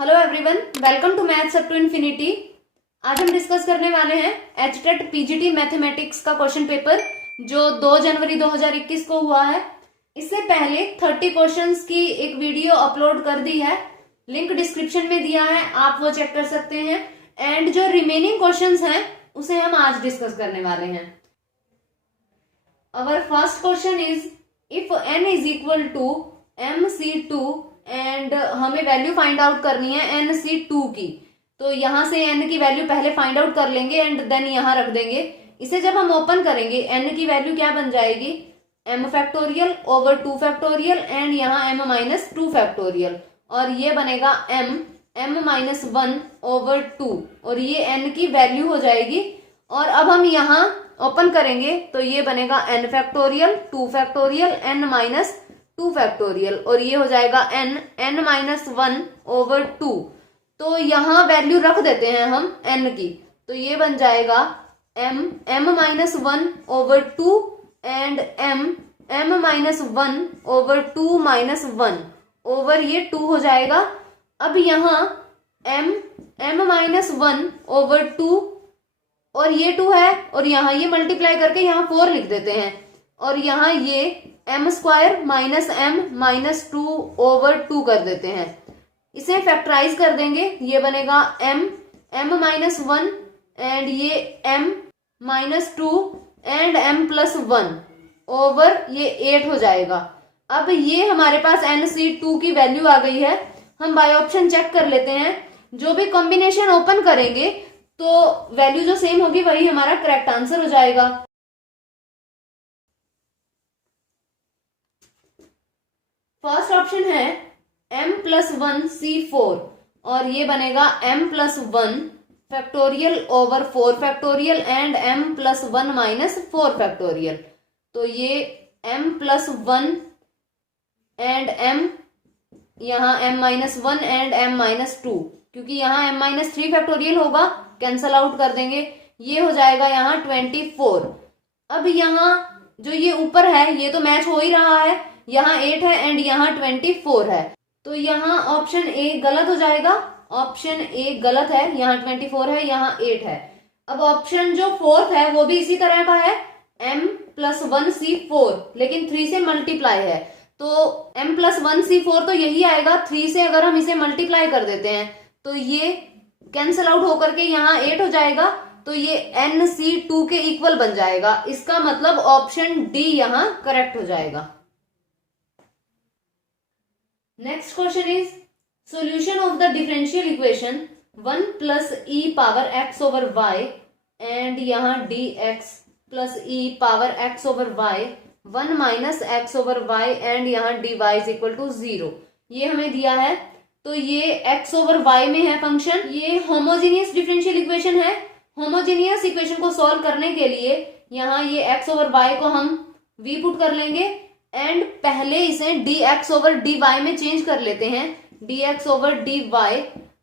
Hello everyone, welcome to maths up to infinity. आज हम discuss करने वाले हैं एचटेट पीजीटी मैथमेटिक्स का क्वेश्चन पेपर जो 2 जनवरी 2021 को हुआ है। इससे पहले 30 क्वेश्चंस की एक वीडियो अपलोड कर दी है, लिंक डिस्क्रिप्शन में दिया है, आप वो चेक कर सकते हैं। एंड जो रिमेनिंग क्वेश्चंस हैं उसे हम आज डिस्कस करने वाले हैं। Our first question is if n is equal to MC2 and हमें वैल्यू फाइंड आउट करनी है NC2 की। तो यहां से n की वैल्यू पहले फाइंड आउट कर लेंगे एंड देन यहां रख देंगे। इसे जब हम ओपन करेंगे n की वैल्यू क्या बन जाएगी, m factorial over 2 factorial and यहाँ m माइनस 2 फैक्टोरियल, और ये बनेगा m माइनस 1 ओवर 2, और ये n की वैल्यू हो जाएगी। और अब हम यहाँ ओपन करेंगे तो ये बनेगा n factorial 2 factorial n minus 2 factorial, और ये हो जाएगा n माइनस 1 ओवर 2। तो यहाँ वैल्यू रख देते हैं हम n की, तो ये बन जाएगा m minus 1 over 2 and m minus 1 over 2 minus 1 over ये 2 हो जाएगा। अब यहाँ m माइनस 1 ओवर 2 और ये 2 है, और यहाँ ये मल्टीप्लाई करके यहाँ 4 लिख देते हैं, और यहाँ ये m square minus m minus 2 over 2 कर देते हैं। इसे फैक्टराइज कर देंगे, ये बनेगा m माइनस 1 एंड ये m minus 2 and m plus 1 over ये 8 हो जाएगा। अब ये हमारे पास NC2 की वैल्यू आ गई है। हम बाय ऑप्शन चेक कर लेते हैं, जो भी कॉम्बिनेशन ओपन करेंगे तो वैल्यू जो सेम होगी वही हमारा करेक्ट आंसर हो जाएगा। फर्स्ट ऑप्शन है m प्लस 1 C4, और ये बनेगा m plus 1 factorial over 4 factorial and m plus 1 minus 4 factorial. तो ये m प्लस 1 एंड m, यहाँ m minus 1 and m minus 2, क्योंकि यहाँ m माइनस 3 फैक्टोरियल होगा, कैंसल आउट कर देंगे, ये हो जाएगा यहाँ 24। अब यहाँ जो ये ऊपर है ये तो मैच हो ही रहा है, यहाँ 8 है एंड यहाँ 24 है, तो यहाँ ऑप्शन ए गलत हो जाएगा। ऑप्शन ए गलत है, यहाँ 24 है, यहाँ 8 है। अब ऑप्शन जो फोर्थ है वो भी इसी तरह का है, m प्लस 1 C4, लेकिन 3 से मल्टीप्लाई है, तो m प्लस 1 C4 तो यही आएगा। 3 से अगर हम इसे मल्टीप्लाई कर देते हैं तो ये कैंसल आउट होकर के यहाँ 8 हो जाएगा, तो ये NC2 के इक्वल बन जाएगा। इसका मतलब ऑप्शन डी यहाँ करेक्ट हो जाएगा। Next question is solution of the differential equation 1 plus e power x over y and यहाँ dx plus e power x over y 1 minus x over y and यहाँ dy is equal to 0। ये हमें दिया है, तो ये x over y में है फंक्शन। ये होमोजीनियस डिफरेंशियल इक्वेशन है। होमोजीनियस इक्वेशन को सॉल्व करने के लिए यहाँ ये x ओवर y को हम v पुट कर लेंगे एंड पहले इसे dx ओवर dy में चेंज कर लेते हैं, dx ओवर dy।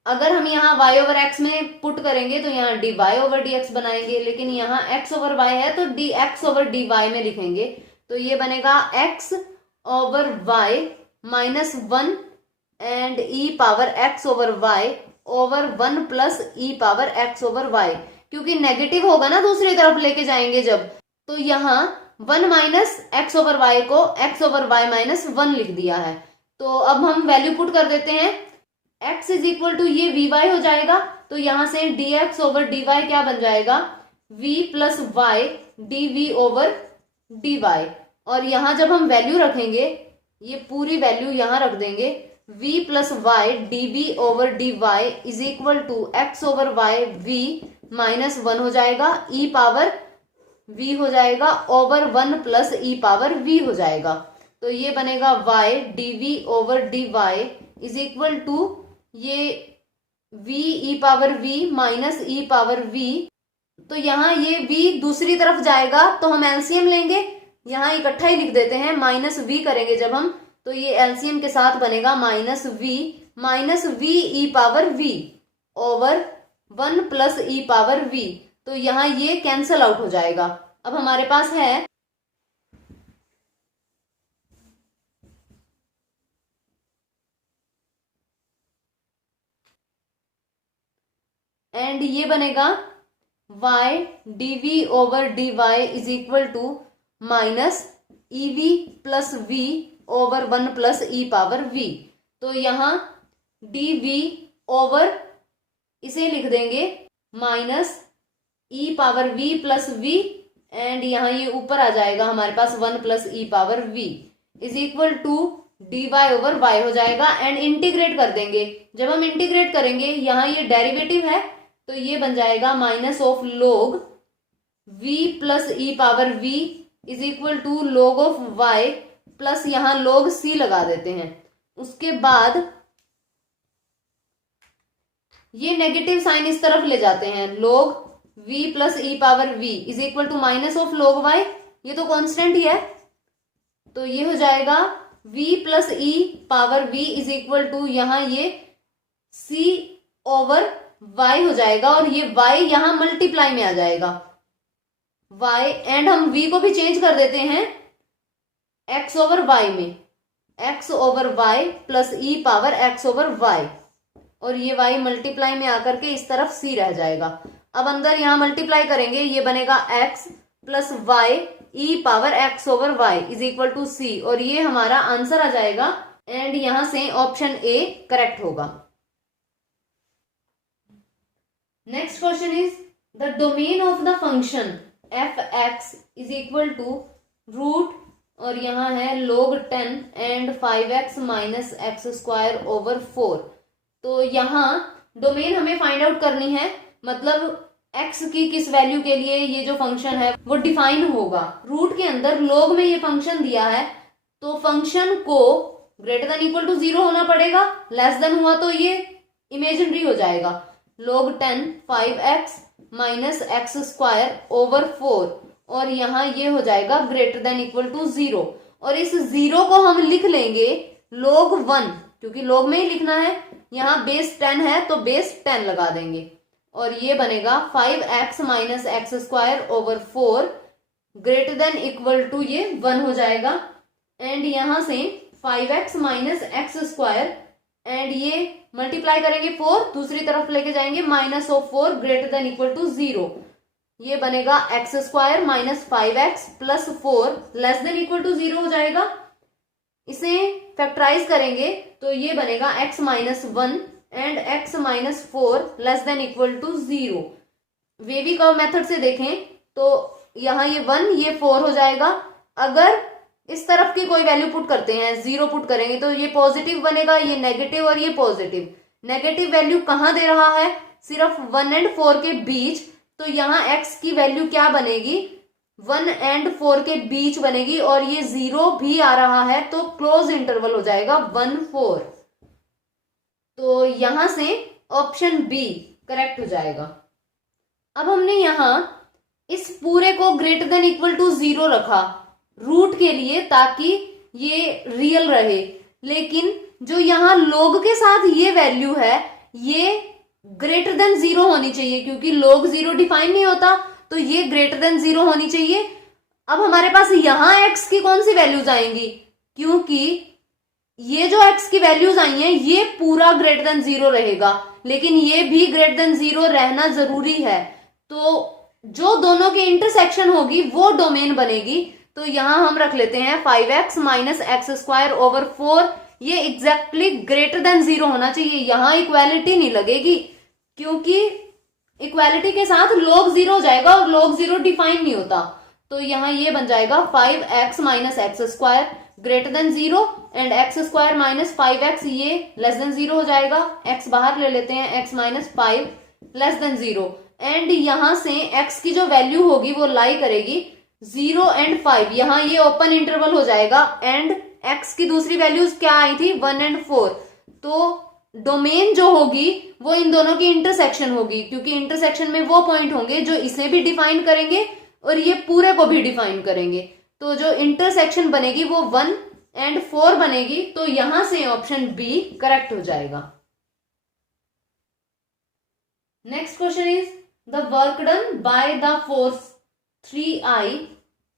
अगर हम यहाँ y ओवर x में पुट करेंगे तो यहाँ dy ओवर dx बनाएंगे, लेकिन यहाँ x ओवर y है तो dx ओवर dy में लिखेंगे, तो ये बनेगा x over y minus 1 and e power x over y over 1 plus e power x over y, क्योंकि नेगेटिव होगा ना दूसरी तरफ लेके जाएंगे जब, तो यहाँ 1 माइनस x ओवर y को x ओवर y माइनस 1 लिख दिया है। तो अब हम वैल्यू पुट कर देते हैं, x इज इक्वल टू ये vy हो जाएगा, तो यहां से dx ओवर dy क्या बन जाएगा, v plus y dv over dy, और यहां जब हम वैल्यू रखेंगे ये पूरी वैल्यू यहां रख देंगे, v plus y dv over dy is equal to x over y v minus 1 हो जाएगा, e पावर v हो जाएगा over 1 plus e power v हो जाएगा। तो ये बनेगा y dv over dy is equal to ये v e power v minus e power v। तो यहाँ ये v दूसरी तरफ जाएगा तो हम एलसीएम लेंगे, यहाँ इकट्ठा ही लिख देते हैं, माइनस v करेंगे जब हम, तो ये एलसीएम के साथ बनेगा minus v e power v over 1 plus e power v। तो यहाँ ये कैंसल आउट हो जाएगा। अब हमारे पास है एंड ये बनेगा y dv over dy is equal to minus ev plus v over 1 plus e power v। तो यहाँ dv ओवर इसे लिख देंगे minus e power v plus v, and यहाँ ये ऊपर आ जाएगा हमारे पास 1 plus e power v is equal to dy over y हो जाएगा। एंड इंटीग्रेट कर देंगे, जब हम इंटीग्रेट करेंगे यहाँ ये डेरिवेटिव है तो ये बन जाएगा minus of log v plus e power v is equal to log of y plus यहाँ log c लगा देते हैं। उसके बाद ये नेगेटिव साइन इस तरफ ले जाते हैं, log v plus e power v is equal to minus of log y, ये तो कांस्टेंट ही है तो ये हो जाएगा v plus e power v is equal to यहाँ ये c ओवर y हो जाएगा, और ये y यहां मल्टीप्लाई में आ जाएगा y, एंड हम v को भी चेंज कर देते हैं x ओवर y में, x over y plus e power x over y, और ये y मल्टीप्लाई में आकर के इस तरफ c रह जाएगा। अब अंदर यहां मल्टीप्लाई करेंगे, ये बनेगा x plus y e power x over y is equal to c, और ये हमारा आंसर आ जाएगा। एंड यहां से ऑप्शन ए करेक्ट होगा। Next question is the domain of the function f(x) is equal to root, और यहाँ है log 10 and 5x minus X square over 4। तो यहाँ डोमेन हमें फाइंड आउट करनी है, मतलब x की किस वैल्यू के लिए ये जो फंक्शन है वो डिफाइन होगा। रूट के अंदर log में ये फंक्शन दिया है तो फंक्शन को ग्रेटर देन इक्वल टू 0 होना पड़ेगा, लेस देन हुआ तो ये इमेजिनरी हो जाएगा। log 10 5x minus X square over 4, और यहाँ ये हो जाएगा ग्रेटर देन इक्वल टू 0, और इस 0 को हम लिख लेंगे log 1, क्योंकि log में ही लिखना है। यहाँ बेस 10 है तो बेस 10 लगा देंगे, और ये बनेगा 5x minus X square over 4 greater than equal to ये 1 हो जाएगा। एंड यहां से 5x minus X square, and ये मल्टीप्लाई करेंगे 4, दूसरी तरफ लेके जाएंगे minus of 4 greater than equal to 0, ये बनेगा X square minus 5x plus 4 less than equal to 0 हो जाएगा। इसे फैक्टराइज करेंगे तो ये बनेगा x minus 1 and x minus 4 less than equal to 0। Wavy curve method से देखें तो यहाँ ये 1 ये 4 हो जाएगा। अगर इस तरफ की कोई वैल्यू पुट करते हैं, 0 पुट करेंगे तो ये पॉजिटिव बनेगा, ये नेगेटिव और ये पॉजिटिव। नेगेटिव वैल्यू कहाँ दे रहा है? सिर्फ 1 एंड 4 के बीच, तो यहाँ x की वैल्यू क्या बनेगी? 1 एंड 4 के बीच बनेगी, और ये 0 भी आ रहा है तो क्लोज इंटरवल हो जाएगा 1 4। तो यहां से ऑप्शन बी करेक्ट हो जाएगा। अब हमने यहां इस पूरे को ग्रेटर देन इक्वल टू 0 रखा रूट के लिए ताकि ये रियल रहे, लेकिन जो यहाँ log के साथ ये वैल्यू है ये ग्रेटर देन 0 होनी चाहिए, क्योंकि log 0 डिफाइन नहीं होता तो ये ग्रेटर देन 0 होनी चाहिए। अब हमारे पास यहाँ x की कौन सी वैल्यूज आएंगी? क्योंकि ये जो x की वैल्यूज आई हैं ये पूरा ग्रेटर देन 0 रहेगा, लेकिन ये भी ग्रेटर देन 0 रहना जरूरी है। तो जो दोनों के इंटरसेक्शन होगी वो डोमेन बनेगी। तो यहां हम रख लेते हैं 5x minus X square over 4, ये एग्जैक्टली ग्रेटर देन 0 होना चाहिए। यहां इक्वालिटी नहीं लगेगी क्योंकि इक्वालिटी के साथ log 0 हो जाएगा और log 0 डिफाइन नहीं होता। तो यहां ये बन जाएगा 5x minus X square greater than 0 and x square minus 5x ये लेस देन 0 हो जाएगा। x बाहर ले लेते हैं, x minus 5 less than 0, and यहां से x की जो वैल्यू होगी वो लाई करेगी 0 एंड 5, यहां ये ओपन इंटरवल हो जाएगा। एंड x की दूसरी वैल्यूज क्या आई थी? 1 एंड 4। तो डोमेन जो होगी वो इन दोनों की इंटरसेक्शन होगी, क्योंकि इंटरसेक्शन में वो पॉइंट होंगे जो इसे भी डिफाइन करेंगे और ये पूरे को भी डिफाइन करेंगे। तो जो इंटरसेक्शन बनेगी वो 1 एंड 4 बनेगी। तो यहां से ऑप्शन बी करेक्ट हो जाएगा। Next question is the work done by the force 3I,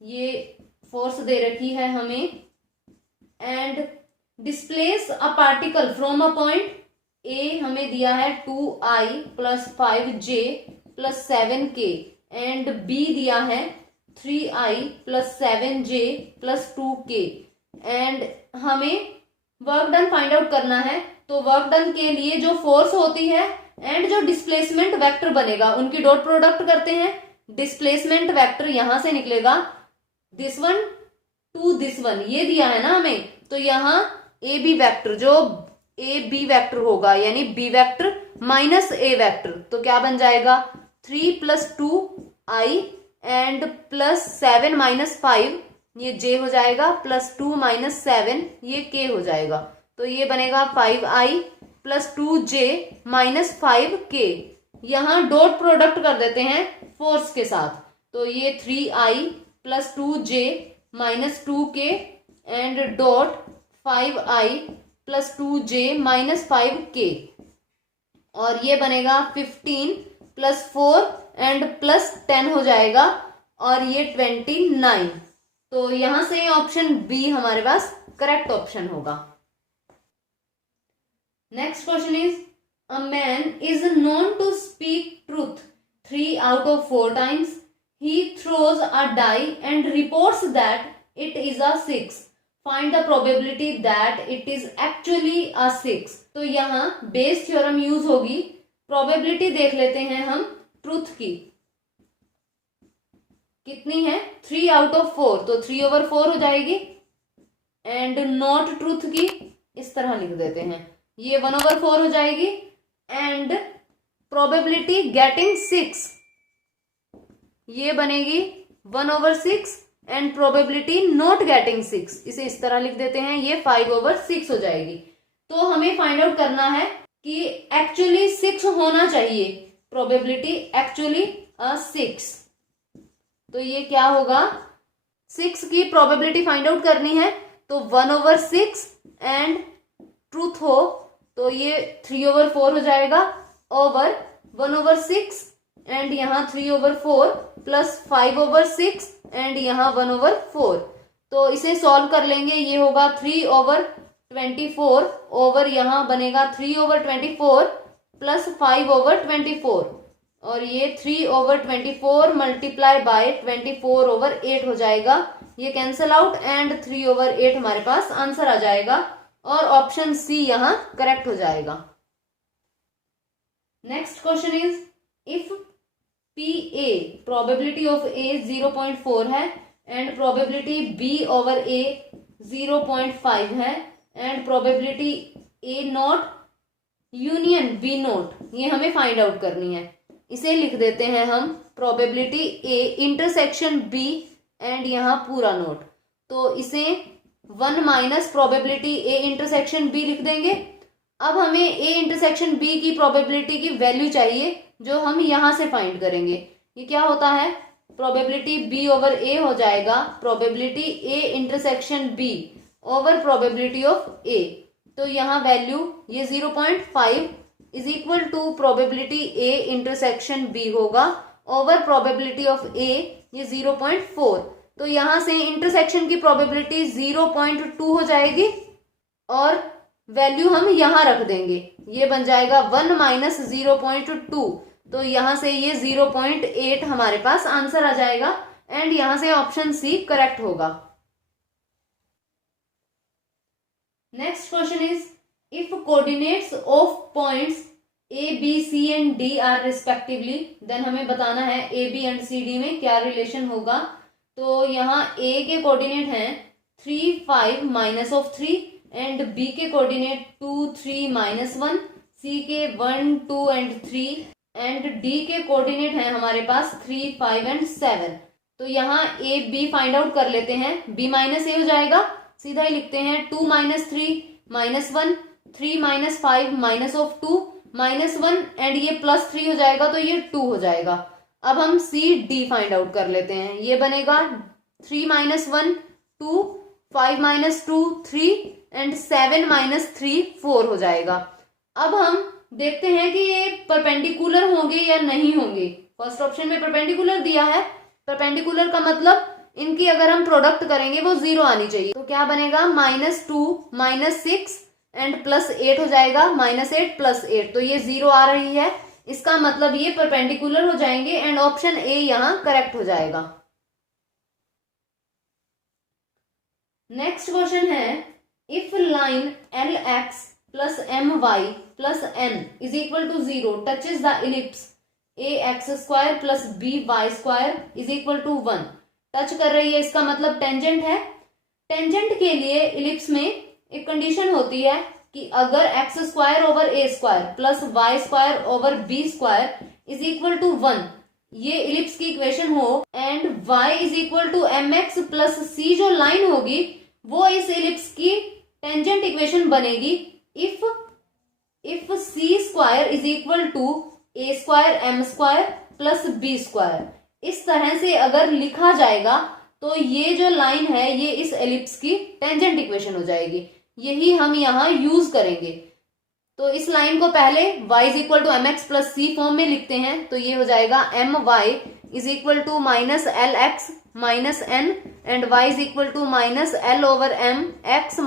ये फोर्स दे रखी है हमें, and displace a particle from a point A हमें दिया है 2i plus 5j plus 7k and B दिया है 3i plus 7j plus 2k and हमें वर्क डन फाइंड आउट करना है। तो वर्क डन के लिए जो फोर्स होती है एंड जो डिस्प्लेसमेंट वेक्टर बनेगा उनकी डॉट प्रोडक्ट करते हैं। डिस्प्लेसमेंट वेक्टर यहां से निकलेगा this one two this one, ये दिया है ना हमें, तो यहाँ ए बी वेक्टर जो ए बी वेक्टर होगा यानी बी वेक्टर माइनस ए वेक्टर, तो क्या बन जाएगा 3 plus 2i and plus 7 minus 5 ये j हो जाएगा प्लस 2 माइनस 7 ये k हो जाएगा। तो ये बनेगा 5i plus 2j minus 5k। यहाँ डॉट प्रोडक्ट कर देते हैं फोर्स के साथ, तो ये 3i plus 2j minus 2k and dot 5i plus 2j minus 5k और ये बनेगा 15 प्लस 4 एंड प्लस 10 हो जाएगा और ये 29। तो यहां से ऑप्शन बी हमारे पास करेक्ट ऑप्शन होगा। Next question is a man is known to speak truth 3 out of 4 times. He throws a die and reports that it is a 6. Find the probability that it is actually a 6. तो यहाँ Bayes theorem use होगी। Probability देख लेते हैं हम truth की कितनी है 3 आउट ऑफ 4, तो 3/4 हो जाएगी एंड नॉट ट्रूथ की इस तरह लिख देते हैं, ये 1/4 हो जाएगी एंड प्रोबेबिलिटी गेटिंग 6 ये बनेगी 1/6 एंड प्रोबेबिलिटी नॉट गेटिंग 6 इसे इस तरह लिख देते हैं, ये 5/6 हो जाएगी। तो हमें फाइंड आउट करना है कि एक्चुअली 6 होना चाहिए, प्रोबेबिलिटी एक्चुअली 6, तो ये क्या होगा 6 की प्रोबेबिलिटी फाइंड आउट करनी है, तो 1/6 एंड ट्रूथ हो तो ये 3/4 हो जाएगा ओवर 1/6 एंड यहाँ 3/4 प्लस 5/6 एंड यहाँ 1/4। तो इसे सॉल्व कर लेंगे, ये होगा 3/24 ओवर यहाँ बनेगा 3/24 प्लस 5/24 और ये 3/24 मल्टीप्लाई बाय 24/8 हो जाएगा, ये कैंसल आउट एंड 3/8 हमारे पास आंसर आ जाएगा और ऑप्शन सी यहाँ करेक्ट हो जाएगा। Next question is if PA probability of A 0.4 है and probability B over A 0.5 है and probability A not union B not ये हमें फाइंड आउट करनी है। इसे लिख देते हैं हम probability A intersection B and यहाँ पूरा नोट, तो इसे 1 minus probability A intersection B लिख देंगे। अब हमें A इंटरसेक्शन B की प्रोबेबिलिटी की वैल्यू चाहिए जो हम यहां से फाइंड करेंगे। ये क्या होता है प्रोबेबिलिटी B ओवर A हो जाएगा probability A intersection B over probability of A, तो यहाँ वैल्यू ये 0.5 is equal to probability A intersection B होगा ओवर प्रोबेबिलिटी ऑफ A ये 0.4, तो यहां से इंटरसेक्शन की प्रोबेबिलिटी 0.2 हो जाएगी और वैल्यू हम यहां रख देंगे, ये बन जाएगा 1 माइनस 0.2, तो यहां से ये 0.8 हमारे पास आंसर आ जाएगा एंड यहां से ऑप्शन सी करेक्ट होगा। Next question is if coordinates of points A B C and D are respectively, then हमें बताना है A B and C D में क्या रिलेशन होगा। तो यहाँ ए के कोऑर्डिनेट हैं 3 5 माइनस ऑफ 3 एंड बी के कोऑर्डिनेट 2 3 माइनस 1, सी के 1 2 एंड 3 एंड डी के कोऑर्डिनेट हैं हमारे पास 3 5 एंड 7। तो यहाँ ए बी फाइंड आउट कर लेते हैं, बी माइनस ए हो जाएगा, सीधा ही लिखते हैं 2 minus 3 minus 1 3 minus 5 minus of 2 minus 1 and ये प्लस 3 हो जाएगा, तो ये 2 हो जाएगा। अब हम सी डी फाइंड आउट कर लेते हैं, ये बनेगा 3 माइनस 1 2 5 माइनस 2 3 एंड 7 माइनस 3 4 हो जाएगा। अब हम देखते हैं कि ये परपेंडिकुलर होंगे या नहीं होंगे। फर्स्ट ऑप्शन में परपेंडिकुलर दिया है, परपेंडिकुलर का मतलब इनकी अगर हम प्रोडक्ट करेंगे वो 0 आनी चाहिए, तो क्या बनेगा -2 -6 एंड +8 हो जाएगा, -8 +8, तो ये 0 आ रही है। इसका मतलब ये परपेंडिकुलर हो जाएंगे एंड ऑप्शन ए यहां करेक्ट हो जाएगा। नेक्स्ट क्वेश्चन है, if line LX + MY + N = 0 touches the ellipse AX² + BY² = 1। Touch कर रही है, इसका मतलब टेंजेंट है। टेंजेंट के लिए इलिप्स में एक कंडीशन होती है कि अगर x² / a² + y² / b² = 1 ये इलिप्स की इक्वेशन हो एंड y = mx + c जो लाइन होगी वो इस इलिप्स की टेंजेंट इक्वेशन बनेगी if c² = a² m² + b²। इस तरह से अगर लिखा जाएगा तो ये जो लाइन है ये इस एलिप्स की टेंजेंट इक्वेशन हो जाएगी। यही हम यहाँ यूज करेंगे। तो इस लाइन को पहले y = mx + c फॉर्म में लिखते हैं, तो ये हो जाएगा my = -lx - n and y = -l/m x -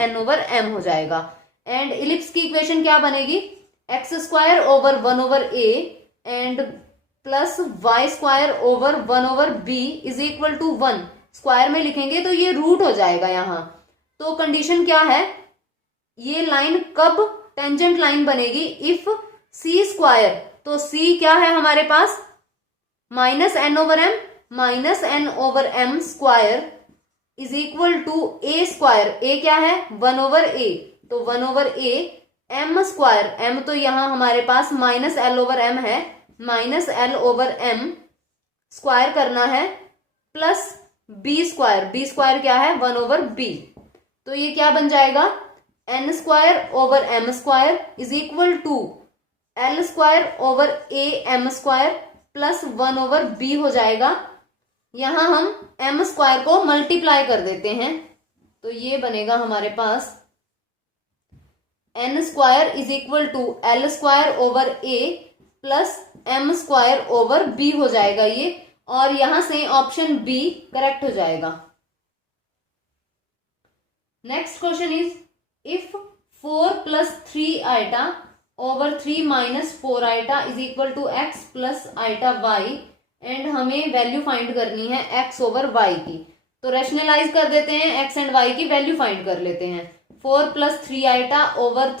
n/m हो जाएगा। एंड इलिप्स की इक्वेशन क्या बनेगी, x² / 1/a and +y² / 1/b = 1। Square में लिखेंगे तो ये रूट हो जाएगा यहाँ। तो कंडीशन क्या है, ये लाइन कब टेंजेंट लाइन बनेगी, इफ c², तो c क्या है हमारे पास -n/m - n/m² = a क्या है 1/a, तो 1/a m², m तो यहाँ हमारे पास -l/m है, -l/m स्क्वायर करना है प्लस b² क्या है 1/b, तो ये क्या बन जाएगा n² / m² = l² / am² plus 1/b हो जाएगा। यहां हम m² को मल्टीप्लाई कर देते हैं, तो ये बनेगा हमारे पास n² = l² / a plus m² / b हो जाएगा ये, और यहां से ऑप्शन बी करेक्ट हो जाएगा। Next question is, if 4 + 3i / 3 - 4i = x + i y and हमें वैल्यू फाइंड करनी है x/y की। तो रेशनलाइज कर देते हैं, x एंड y की वैल्यू फाइंड कर लेते हैं। 4 + 3i /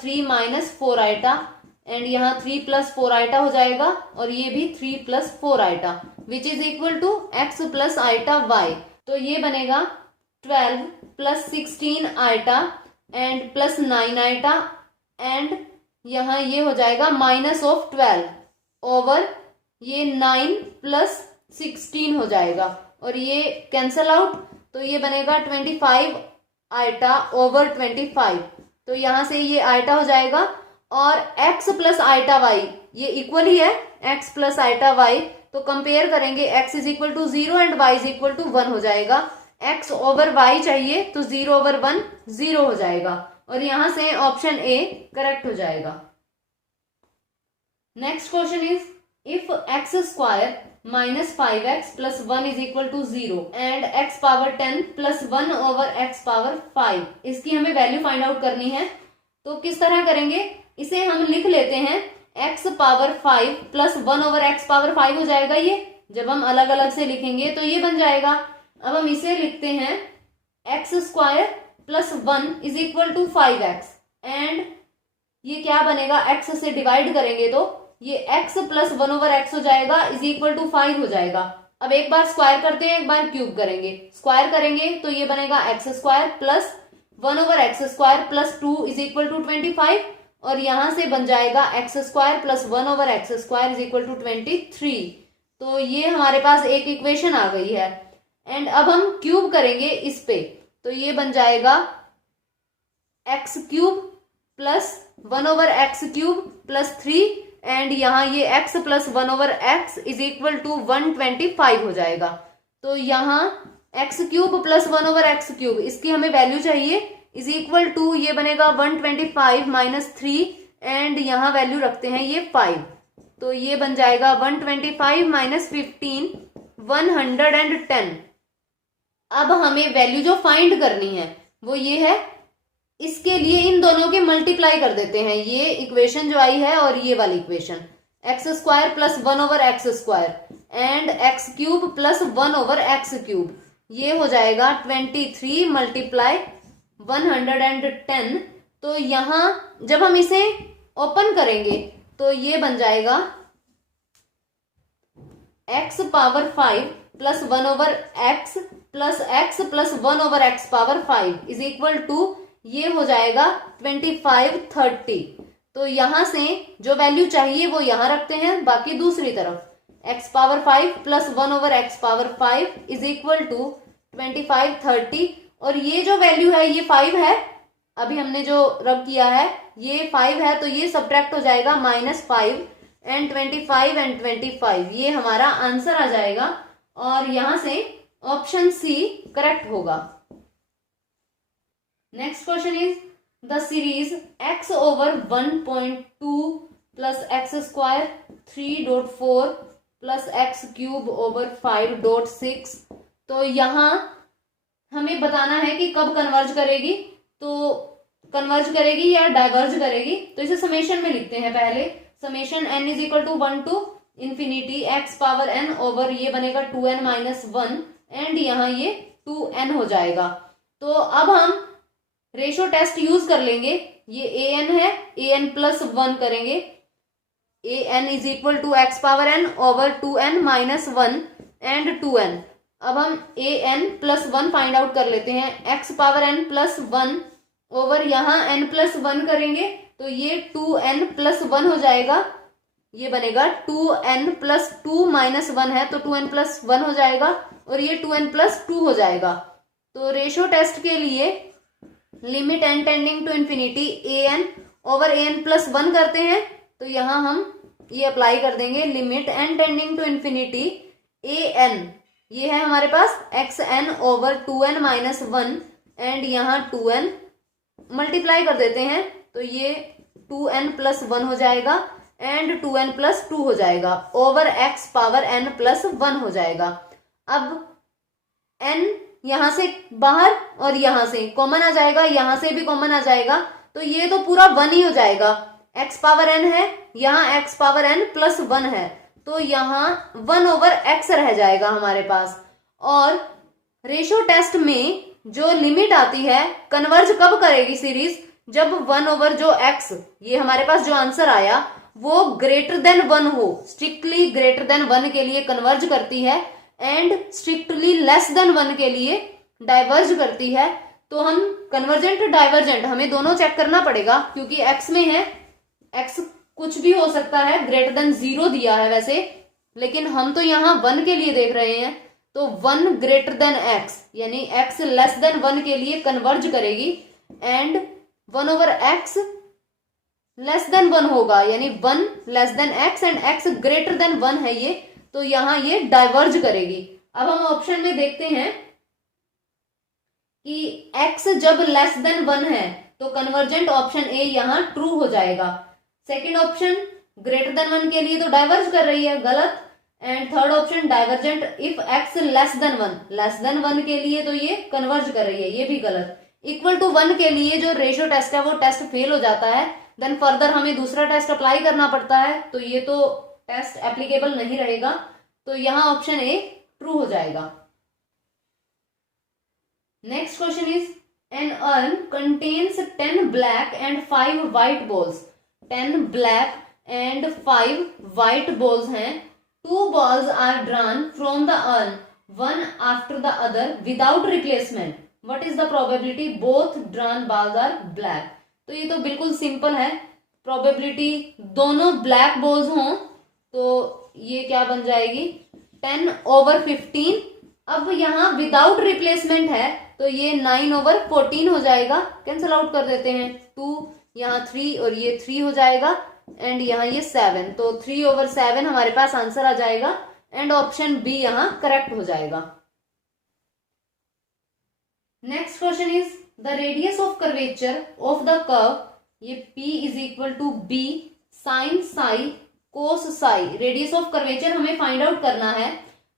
3 - 4i एंड यहाँ 3 + 4i हो जाएगा और ये भी 3 + 4i which is equal to x + i तो ये बनेगा 12 + 16i and plus 9i and यहाँ ये हो जाएगा -12 ओवर ये 9 + 16 हो जाएगा और ये कैंसल आउट, तो ये बनेगा 25i/25। तो यहाँ से ये आइटा हो जाएगा और x + i/y ये इक्वल ही है, x + i/y, तो कंपेयर करेंगे x = 0 एंड y = 1 हो जाएगा। x/y चाहिए तो 0/1 0 हो जाएगा और यहां से ऑप्शन ए करेक्ट हो जाएगा। Next question is, if x² - 5x + 1 = 0 and x⁻10 + 1/x⁻5, इसकी हमें वैल्यू फाइंड आउट करनी है। तो किस तरह करेंगे, इसे हम लिख लेते हैं x⁻5 + 1/x⁻5 हो जाएगा। ये जब हम अलग अलग से लिखेंगे तो ये बन जाएगा। अब हम इसे लिखते हैं x² + 1 = 5x एंड ये क्या बनेगा, x से डिवाइड करेंगे तो ये x + 1/x हो जाएगा = 5 हो जाएगा। अब एक बार स्क्वायर करते हैं, एक बार क्यूब करेंगे। स्क्वायर करेंगे तो ये बनेगा x² + 1/x² + 2 = 25 और यहां से बन जाएगा x² + 1/x² = 23। तो ये हमारे पास एक इक्वेशन आ गई है एंड अब हम क्यूब करेंगे इस पे, तो ये बन जाएगा x³ + 1/x³ + 3 एंड यहाँ ये x + 1/x = 125 हो जाएगा। तो यहाँ x³ + 1/x³ इसकी हमें वैल्यू चाहिए = ये बनेगा 125 - 3 एंड यहाँ वैल्यू रखते हैं ये 5, तो ये बन जाएगा 125 - 15 110। अब हमें वैल्यू जो फाइंड करनी है वो ये है इसके लिए इन दोनों के मल्टीप्लाई कर देते हैं, ये इक्वेशन जो आई है और ये वाली equation, x square plus 1/x² and x cube plus 1/x³, ये हो जाएगा 23 मल्टीप्लाई 110। तो यहां जब हम इसे ओपन करेंगे तो ये बन जाएगा x⁵ plus 1/x plus x plus 1/x⁵ is equal to, ये हो जाएगा 2530। तो यहां से जो वैल्यू चाहिए वो यहां रखते हैं, बाकी दूसरी तरफ x⁵ plus 1/x⁵ is equal to 2530। और ये जो वैल्यू है ये 5 है, अभी हमने जो रब किया है ये 5 है, तो ये सब्ट्रैक्ट हो जाएगा -5 एंड 25 एंड 25, ये हमारा आंसर आ जाएगा और यहां से ऑप्शन सी करेक्ट होगा। Next question is the series x/1.2 plus x² 3.4 plus x³ 5.6। तो यहां हमें बताना है कि कब कन्वर्ज करेगी, तो कन्वर्ज करेगी या डाइवर्ज करेगी। तो इसे समेशन में लिखते हैं पहले, summation n is equal to 1 to infinity x⁴n over ये बनेगा 2n-1 एंड यहाँ ये 2n हो जाएगा। तो अब हम रेशो टेस्ट यूज कर लेंगे, ये an है, an प्लस 1 करेंगे, an is equal to x⁴n over 2n-1 and 2n। अब हम an प्लस 1 फाइंड आउट कर लेते हैं, x⁴n प्लस 1 ओवर यहाँ n प्लस 1 करेंगे तो ये 2n प्लस 1 हो जाएगा, ये बनेगा 2n प्लस 2 माइनस 1 है तो 2n प्लस 1 हो जाएगा और ये 2n प्लस 2 हो जाएगा। तो रेशो टेस्ट के लिए limit n tending to infinity an over an plus 1 करते हैं, तो यहां हम ये अप्लाई कर देंगे, limit n tending to infinity an, ये है हमारे पास xn ओवर 2n-1 एंड यहाँ 2n मल्टीप्लाई कर देते हैं तो ये 2n प्लस 1 हो जाएगा एंड 2n प्लस 2 हो जाएगा ओवर x⁴n प्लस 1 हो जाएगा। अब n यहां से बाहर और यहां से कॉमन आ जाएगा, यहां से भी कॉमन आ जाएगा, तो ये तो पूरा 1 ही हो जाएगा। x⁴n है, यहाँ x⁴n प्लस 1 है, तो यहाँ 1/x रह जाएगा हमारे पास। और रेशो टेस्ट में जो लिमिट आती है, कन्वर्ज कब करेगी सीरीज, जब 1 ओवर जो x, ये हमारे पास जो आंसर आया वो ग्रेटर देन 1 हो, स्ट्रिक्टली ग्रेटर देन 1 के लिए कन्वर्ज करती है एंड स्ट्रिक्टली लेस देन 1 के लिए डाइवर्ज करती है। तो हम कन्वर्जेंट डाइवर्जेंट हमें दोनों चेक करना पड़ेगा, क्योंकि x में है, x कुछ भी हो सकता है, ग्रेटर देन 0 दिया है वैसे, लेकिन हम तो यहाँ 1 के लिए देख रहे हैं, तो 1 ग्रेटर देन x यानी x लेस देन 1 के लिए कन्वर्ज करेगी एंड 1/x लेस देन 1 होगा, यानी 1 less than x and x greater than 1 है ये, तो यहां ये डाइवर्ज करेगी। अब हम ऑप्शन में देखते हैं कि x जब लेस देन 1 है तो कन्वर्जेंट ऑप्शन ए यहां ट्रू हो जाएगा। सेकंड ऑप्शन ग्रेटर देन 1 के लिए तो डाइवर्ज कर रही है, गलत। And third option divergent if x less than 1, less than 1 के लिए तो ये कन्वर्ज कर रही है, ये भी गलत। इक्वल टू 1 के लिए जो रेशियो टेस्ट है वो टेस्ट फेल हो जाता है, देन फर्दर हमें दूसरा टेस्ट अप्लाई करना पड़ता है, तो ये तो टेस्ट एप्लीकेबल नहीं रहेगा, तो यहां ऑप्शन ए ट्रू हो जाएगा। Next question is an earn contains 10 black and 5 white balls. 10 black and 5 white balls हैं। 2 balls are drawn from the urn, one after the other without replacement. What is the probability both drawn balls are black? तो ये तो बिल्कुल simple है, probability दोनों black balls हों तो ये क्या बन जाएगी 10/15। अब यहाँ विदाउट रिप्लेसमेंट है तो ये 9/14 हो जाएगा, कैंसिल आउट कर देते हैं, 2 यहाँ 3 और ये 3 हो जाएगा एंड यहाँ ये 7, तो 3/7 हमारे पास आंसर आ जाएगा एंड ऑप्शन बी यहाँ करेक्ट हो जाएगा। Next question is the radius of curvature of the curve, ये p is equal to b sine psi cos psi, radius of curvature हमें फाइंड आउट करना है।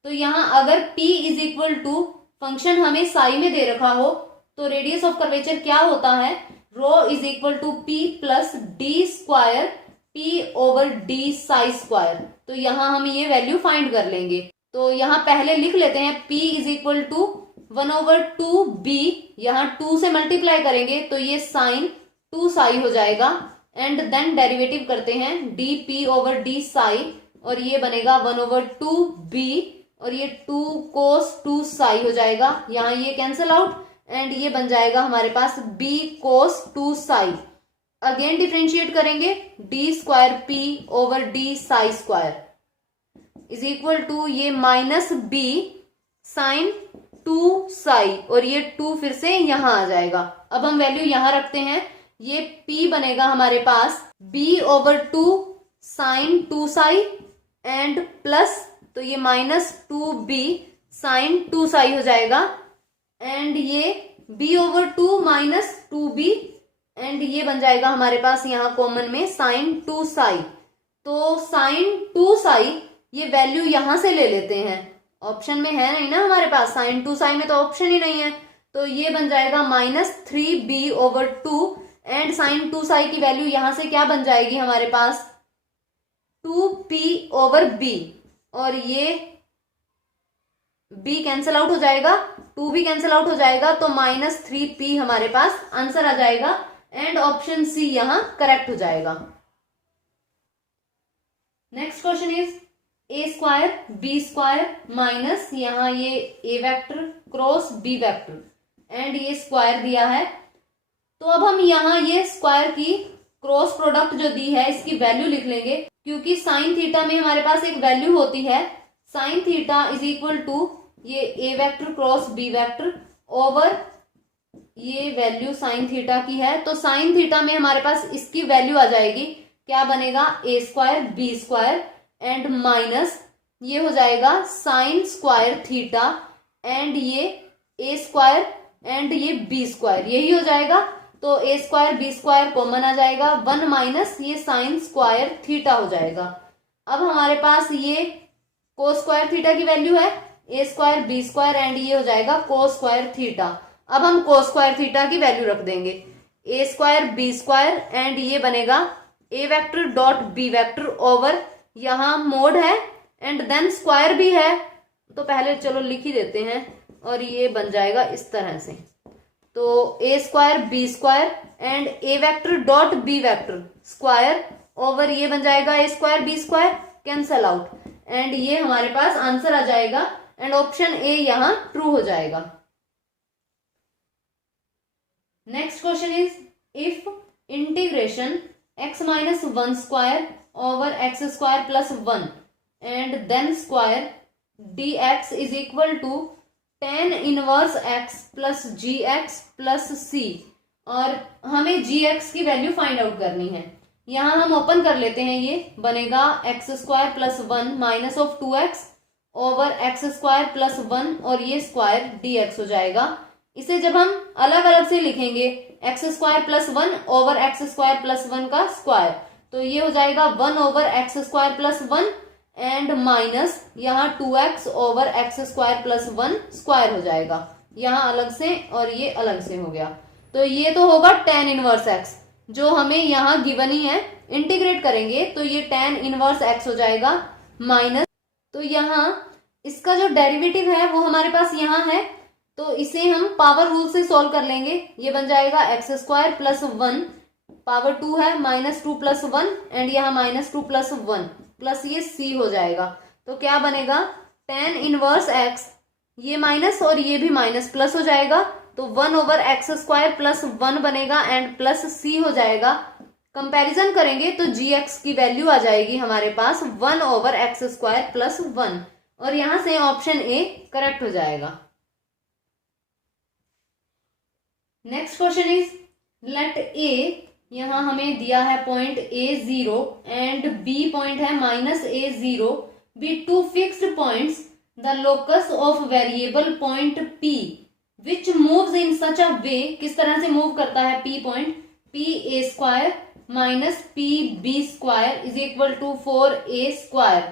तो यहाँ अगर p is equal to function हमें साई में दे रखा हो तो रेडियस ऑफ कर्वेचर क्या होता है, rho is equal to P plus D square P over D psi square. तो यहां हम ये वैल्यू फाइंड कर लेंगे। तो यहां पहले लिख लेते हैं p is equal to 1/2b, यहाँ 2 से मल्टीप्लाई करेंगे तो ये साइन 2 साई हो जाएगा, एंड देन डेरिवेटिव करते हैं D P over D Sai, और ये बनेगा 1/2b, और ये 2 कोस 2 साई हो जाएगा, यहाँ ये कैंसल आउट, एंड ये बन जाएगा हमारे पास b cos 2 psi. Again differentiate करेंगे, D square P over D psi square is equal to ये माइनस b साइन 2 साई, और ये 2 फिर से यहां आ जाएगा। अब हम वैल्यू यहां रखते हैं, ये p बनेगा हमारे पास b/2 sine 2 psi and plus, तो ये माइनस 2b साइन 2 साई हो जाएगा, एंड ये b/2 माइनस 2b, एंड ये बन जाएगा हमारे पास यहां कॉमन में साइन 2 साई। तो साइन 2 साई ये वैल्यू यहां से ले लेते हैं, ऑप्शन में है नहीं ना हमारे पास, साइन 2 साई में तो ऑप्शन ही नहीं है, तो ये बन जाएगा -3b/2, एंड साइन 2 साई की वैल्यू यहां से क्या बन जाएगी हमारे पास 2p/b, और ये b कैंसिल आउट हो जाएगा, 2 भी कैंसिल आउट हो जाएगा, तो -3p हमारे पास आंसर आ जाएगा, एंड ऑप्शन सी यहां करेक्ट हो जाएगा। Next question is a square b square minus यहाँ ये a vector cross b vector and ये स्क्वायर दिया है। तो अब हम यहाँ ये स्क्वायर की क्रॉस प्रोडक्ट जो दी है इसकी वैल्यू लिख लेंगे, क्योंकि साइन थीटा में हमारे पास एक वैल्यू होती है, sine theta is equal to ये a vector cross b vector over ये वैल्यू साइन थीटा की है। तो साइन थीटा में हमारे पास इसकी वैल्यू आ जाएगी, क्या बनेगा a square b square and minus ये हो जाएगा साइन स्क्वायर थीटा, एंड ये a स्क्वायर एंड ये b स्क्वायर यही हो जाएगा। तो a स्क्वायर b स्क्वायर कॉमन आ जाएगा, 1 माइनस ये साइन स्क्वायर थीटा हो जाएगा। अब हमारे पास ये कोस स्क्वायर थीटा की वैल्यू है a square b square, and ये हो जाएगा कोस स्क्वायर थीटा। अब हम कोस स्क्वायर थीटा की वैल्यू रख देंगे, a square b square, and ये बनेगा a vector dot b vector over यहाँ मोड है एंड देन स्क्वायर भी है, तो पहले चलो लिख ही देते हैं, और ये बन जाएगा इस तरह से। तो a square b square and a vector dot b vector square over ये बन जाएगा a square b square, cancel out, and ये हमारे पास आंसर आ जाएगा, एंड ऑप्शन ए यहाँ ट्रू हो जाएगा। Next question is if integration x minus 1 square over x square plus 1 and then square dx is equal to tan inverse x plus gx plus c, और हमें gx की value find out करनी है। यहाँ हम open कर लेते हैं, ये बनेगा x square plus 1 minus of 2x over x square plus 1, और ये स्क्वायर dx हो जाएगा। इसे जब हम अलग अलग से लिखेंगे x square plus 1 over x square plus 1 का स्क्वायर, तो ये हो जाएगा 1 over x square plus 1 and minus यहाँ 2x over x square plus 1 square हो जाएगा, यहाँ अलग से और ये अलग से हो गया। तो ये तो होगा tan इनवर्स x जो हमें यहाँ गिवन ही है, इंटीग्रेट करेंगे तो ये tan इनवर्स x हो जाएगा माइनस, तो यहाँ इसका जो डेरिवेटिव है वो हमारे पास यहाँ है, तो इसे हम पावर रूल से सॉल्व कर लेंगे। ये बन जाएगा एक्स स्क्वायर प्लस 1 पावर 2 है -2 प्लस 1 एंड यहाँ -2 प्लस 1 प्लस ये c हो जाएगा। तो क्या बनेगा tan इनवर्स x, ये माइनस और ये भी माइनस प्लस हो जाएगा, तो 1 ओवर एक्स स्क्वायर प्लस 1 बनेगा एंड प्लस c हो जाएगा। कंपैरिजन करेंगे तो gx की वैल्यू आ जाएगी हमारे पास 1 ओवर एक्स स्क्वायर प्लस 1, और यहां से ऑप्शन ए करेक्ट हो जाएगा। Next question is let a, यहाँ हमें दिया है point a0 and b point है -a0 be two fixed points, the locus of variable point p which moves in such a way, किस तरह से मूव करता है p point, pa square minus pb square is equal to 4a square.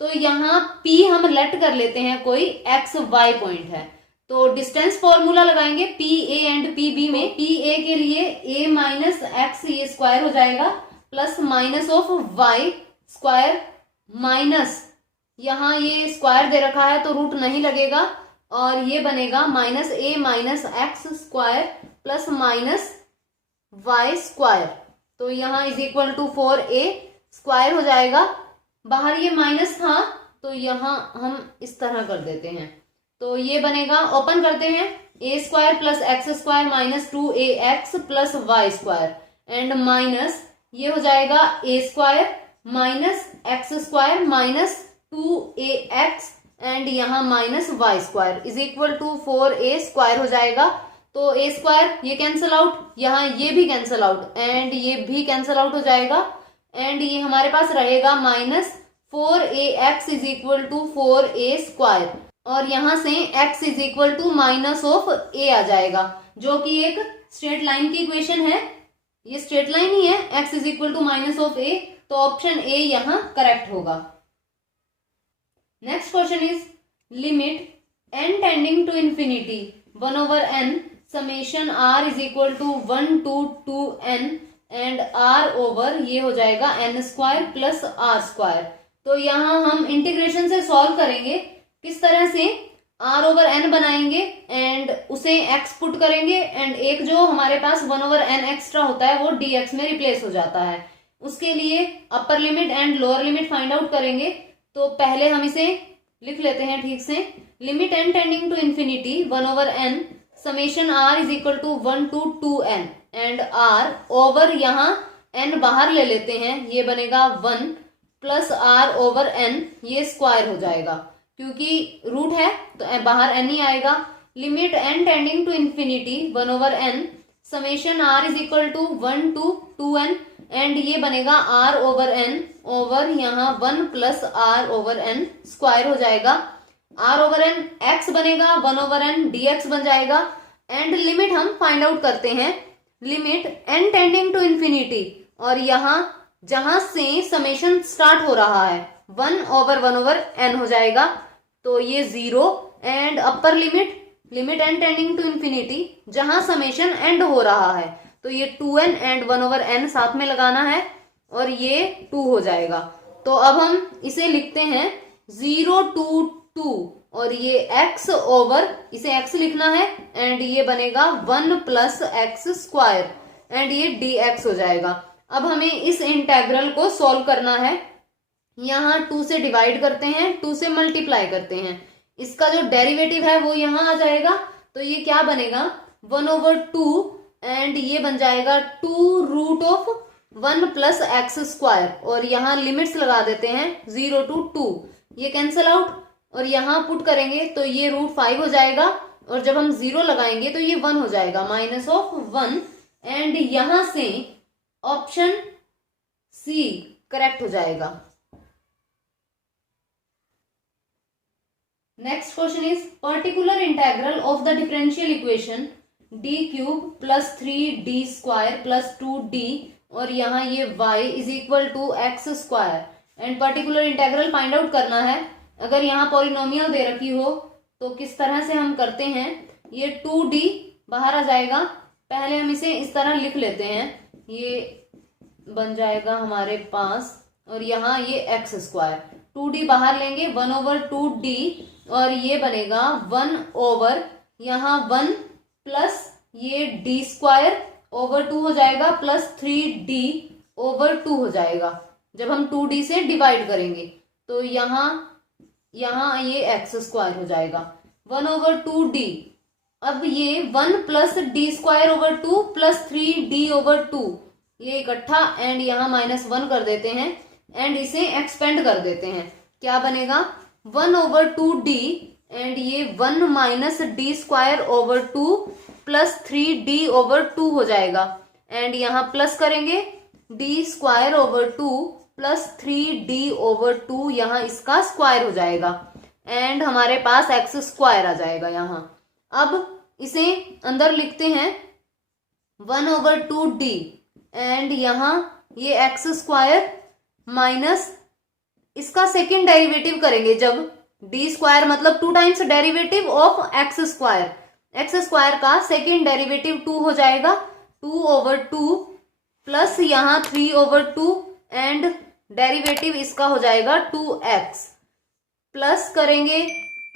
तो यहाँ p हम late कर लेते हैं कोई x y पॉइंट है, तो डिस्टेंस फॉर्मूला लगाएंगे P A and P B में। पी ए के लिए ए माइनस एक्स ये स्क्वायर हो जाएगा plus minus of Y square minus, यहाँ ये स्क्वायर दे रखा है तो रूट नहीं लगेगा और ये बनेगा minus A minus X square plus minus Y square. तो यहाँ is equal to 4a square हो जाएगा। बाहर ये माइनस था तो यहाँ हम इस तरह कर देते हैं, तो ये बनेगा, ओपन करते हैं, A square plus X square minus 2ax plus Y square and minus ये हो जाएगा A square minus X square minus 2ax and यहाँ minus Y square is equal to 4a square हो जाएगा। तो ए स्क्वायर ये कैंसल आउट, यहाँ ये भी कैंसल आउट एंड ये भी कैंसल आउट हो जाएगा एंड ये हमारे पास रहेगा minus 4ax is equal to 4a square और यहाँ से x is equal to minus of a आ जाएगा, जो कि एक स्ट्रेट लाइन की इक्वेशन है। ये स्ट्रेट लाइन ही है, x is equal to minus of a, तो ऑप्शन ए यहाँ करेक्ट होगा। Next question is limit n tending to infinity 1 over n summation r is equal to 1 to 2n and r over ये हो जाएगा n square plus r square. तो यहाँ हम integration से सॉल्व करेंगे, किस तरह से r ओवर n बनाएंगे एंड उसे x पुट करेंगे एंड एक जो हमारे पास 1 over n एक्स्ट्रा होता है वो dx में रिप्लेस हो जाता है। उसके लिए upper limit and lower limit find out करेंगे। तो पहले हम इसे लिख लेते हैं ठीक से, limit n tending to infinity 1 over n summation r is equal to 1 to 2n and r over यहाँ n बाहर ले लेते हैं, ये बनेगा 1 प्लस r ओवर n, ये स्क्वायर हो जाएगा क्योंकि रूट है तो बाहर n ही आएगा। Limit n tending to infinity 1 over n summation r is equal to 1 to 2n and ये बनेगा r ओवर n ओवर यहाँ 1 plus r over n square हो जाएगा। r ओवर n x बनेगा, 1 over n dx बन जाएगा and limit हम find out करते हैं, limit n tending to infinity और यहाँ जहां से समेशन स्टार्ट हो रहा है 1 over n हो जाएगा तो ये 0 and upper limit limit n tending to infinity जहां समेशन एंड हो रहा है तो ये 2n एंड 1 over n साथ में लगाना है और ये 2 हो जाएगा। तो अब हम इसे लिखते हैं 0 to 2 और ये x ओवर, इसे x लिखना है एंड ये बनेगा 1 प्लस एक्स स्क्वायर एंड ये dx हो जाएगा। अब हमें इस इंटेग्रल को सॉल्व करना है, यहाँ 2 से डिवाइड करते हैं, 2 से मल्टीप्लाई करते हैं, इसका जो डेरिवेटिव है वो यहाँ आ जाएगा तो ये क्या बनेगा 1 over 2 एंड ये बन जाएगा 2 root of 1 plus X square और यहाँ लिमिट्स लगा देते हैं 0 to 2, ये कैंसल आउट और यहाँ पुट करेंगे तो ये √5 हो जाएगा और जब हम 0 लगाएंगे तो ये 1 हो जाएगा माइनस ऑफ 1 एंड यहां से ऑप्शन सी करेक्ट हो जाएगा। Next question is particular integral of the differential equation d cube plus 3d square plus 2d और यहाँ ये y is equal to x square and particular integral find out करना है। अगर यहाँ पॉलिनोमियल दे रखी हो तो किस तरह से हम करते हैं, ये 2d बाहर आ जाएगा, पहले हम इसे इस तरह लिख लेते हैं, ये बन जाएगा हमारे पास और यहाँ ये एक्स स्क्वायर, 2d बाहर लेंगे 1 over 2d और ये बनेगा 1 ओवर यहाँ 1 प्लस ये d स्क्वायर ओवर 2 हो जाएगा प्लस 3d ओवर 2 हो जाएगा। जब हम 2d से डिवाइड करेंगे तो यहाँ ये एक्स स्क्वायर हो जाएगा 1 over 2d। अब ये 1 plus d square over 2 plus 3d over 2 ये इकट्ठा एंड यहाँ -1 कर देते हैं एंड इसे एक्सपेंड कर देते हैं, क्या बनेगा 1 over 2d एंड ये 1 minus d square over 2 plus 3d over 2 हो जाएगा एंड यहाँ प्लस करेंगे d square over 2 plus 3d over 2, यहाँ इसका स्क्वायर हो जाएगा एंड हमारे पास एक्स स्क्वायर आ जाएगा यहाँ। अब इसे अंदर लिखते हैं 1 over 2d एंड यहाँ ये एक्स स्क्वायर माइनस इसका सेकेंड डेरिवेटिव करेंगे जब डी स्क्वायर मतलब 2 times derivative of x square, x square का सेकेंड डेरिवेटिव 2 हो जाएगा, 2/2 प्लस यहाँ 3/2 एंड डेरिवेटिव इसका हो जाएगा 2x, प्लस करेंगे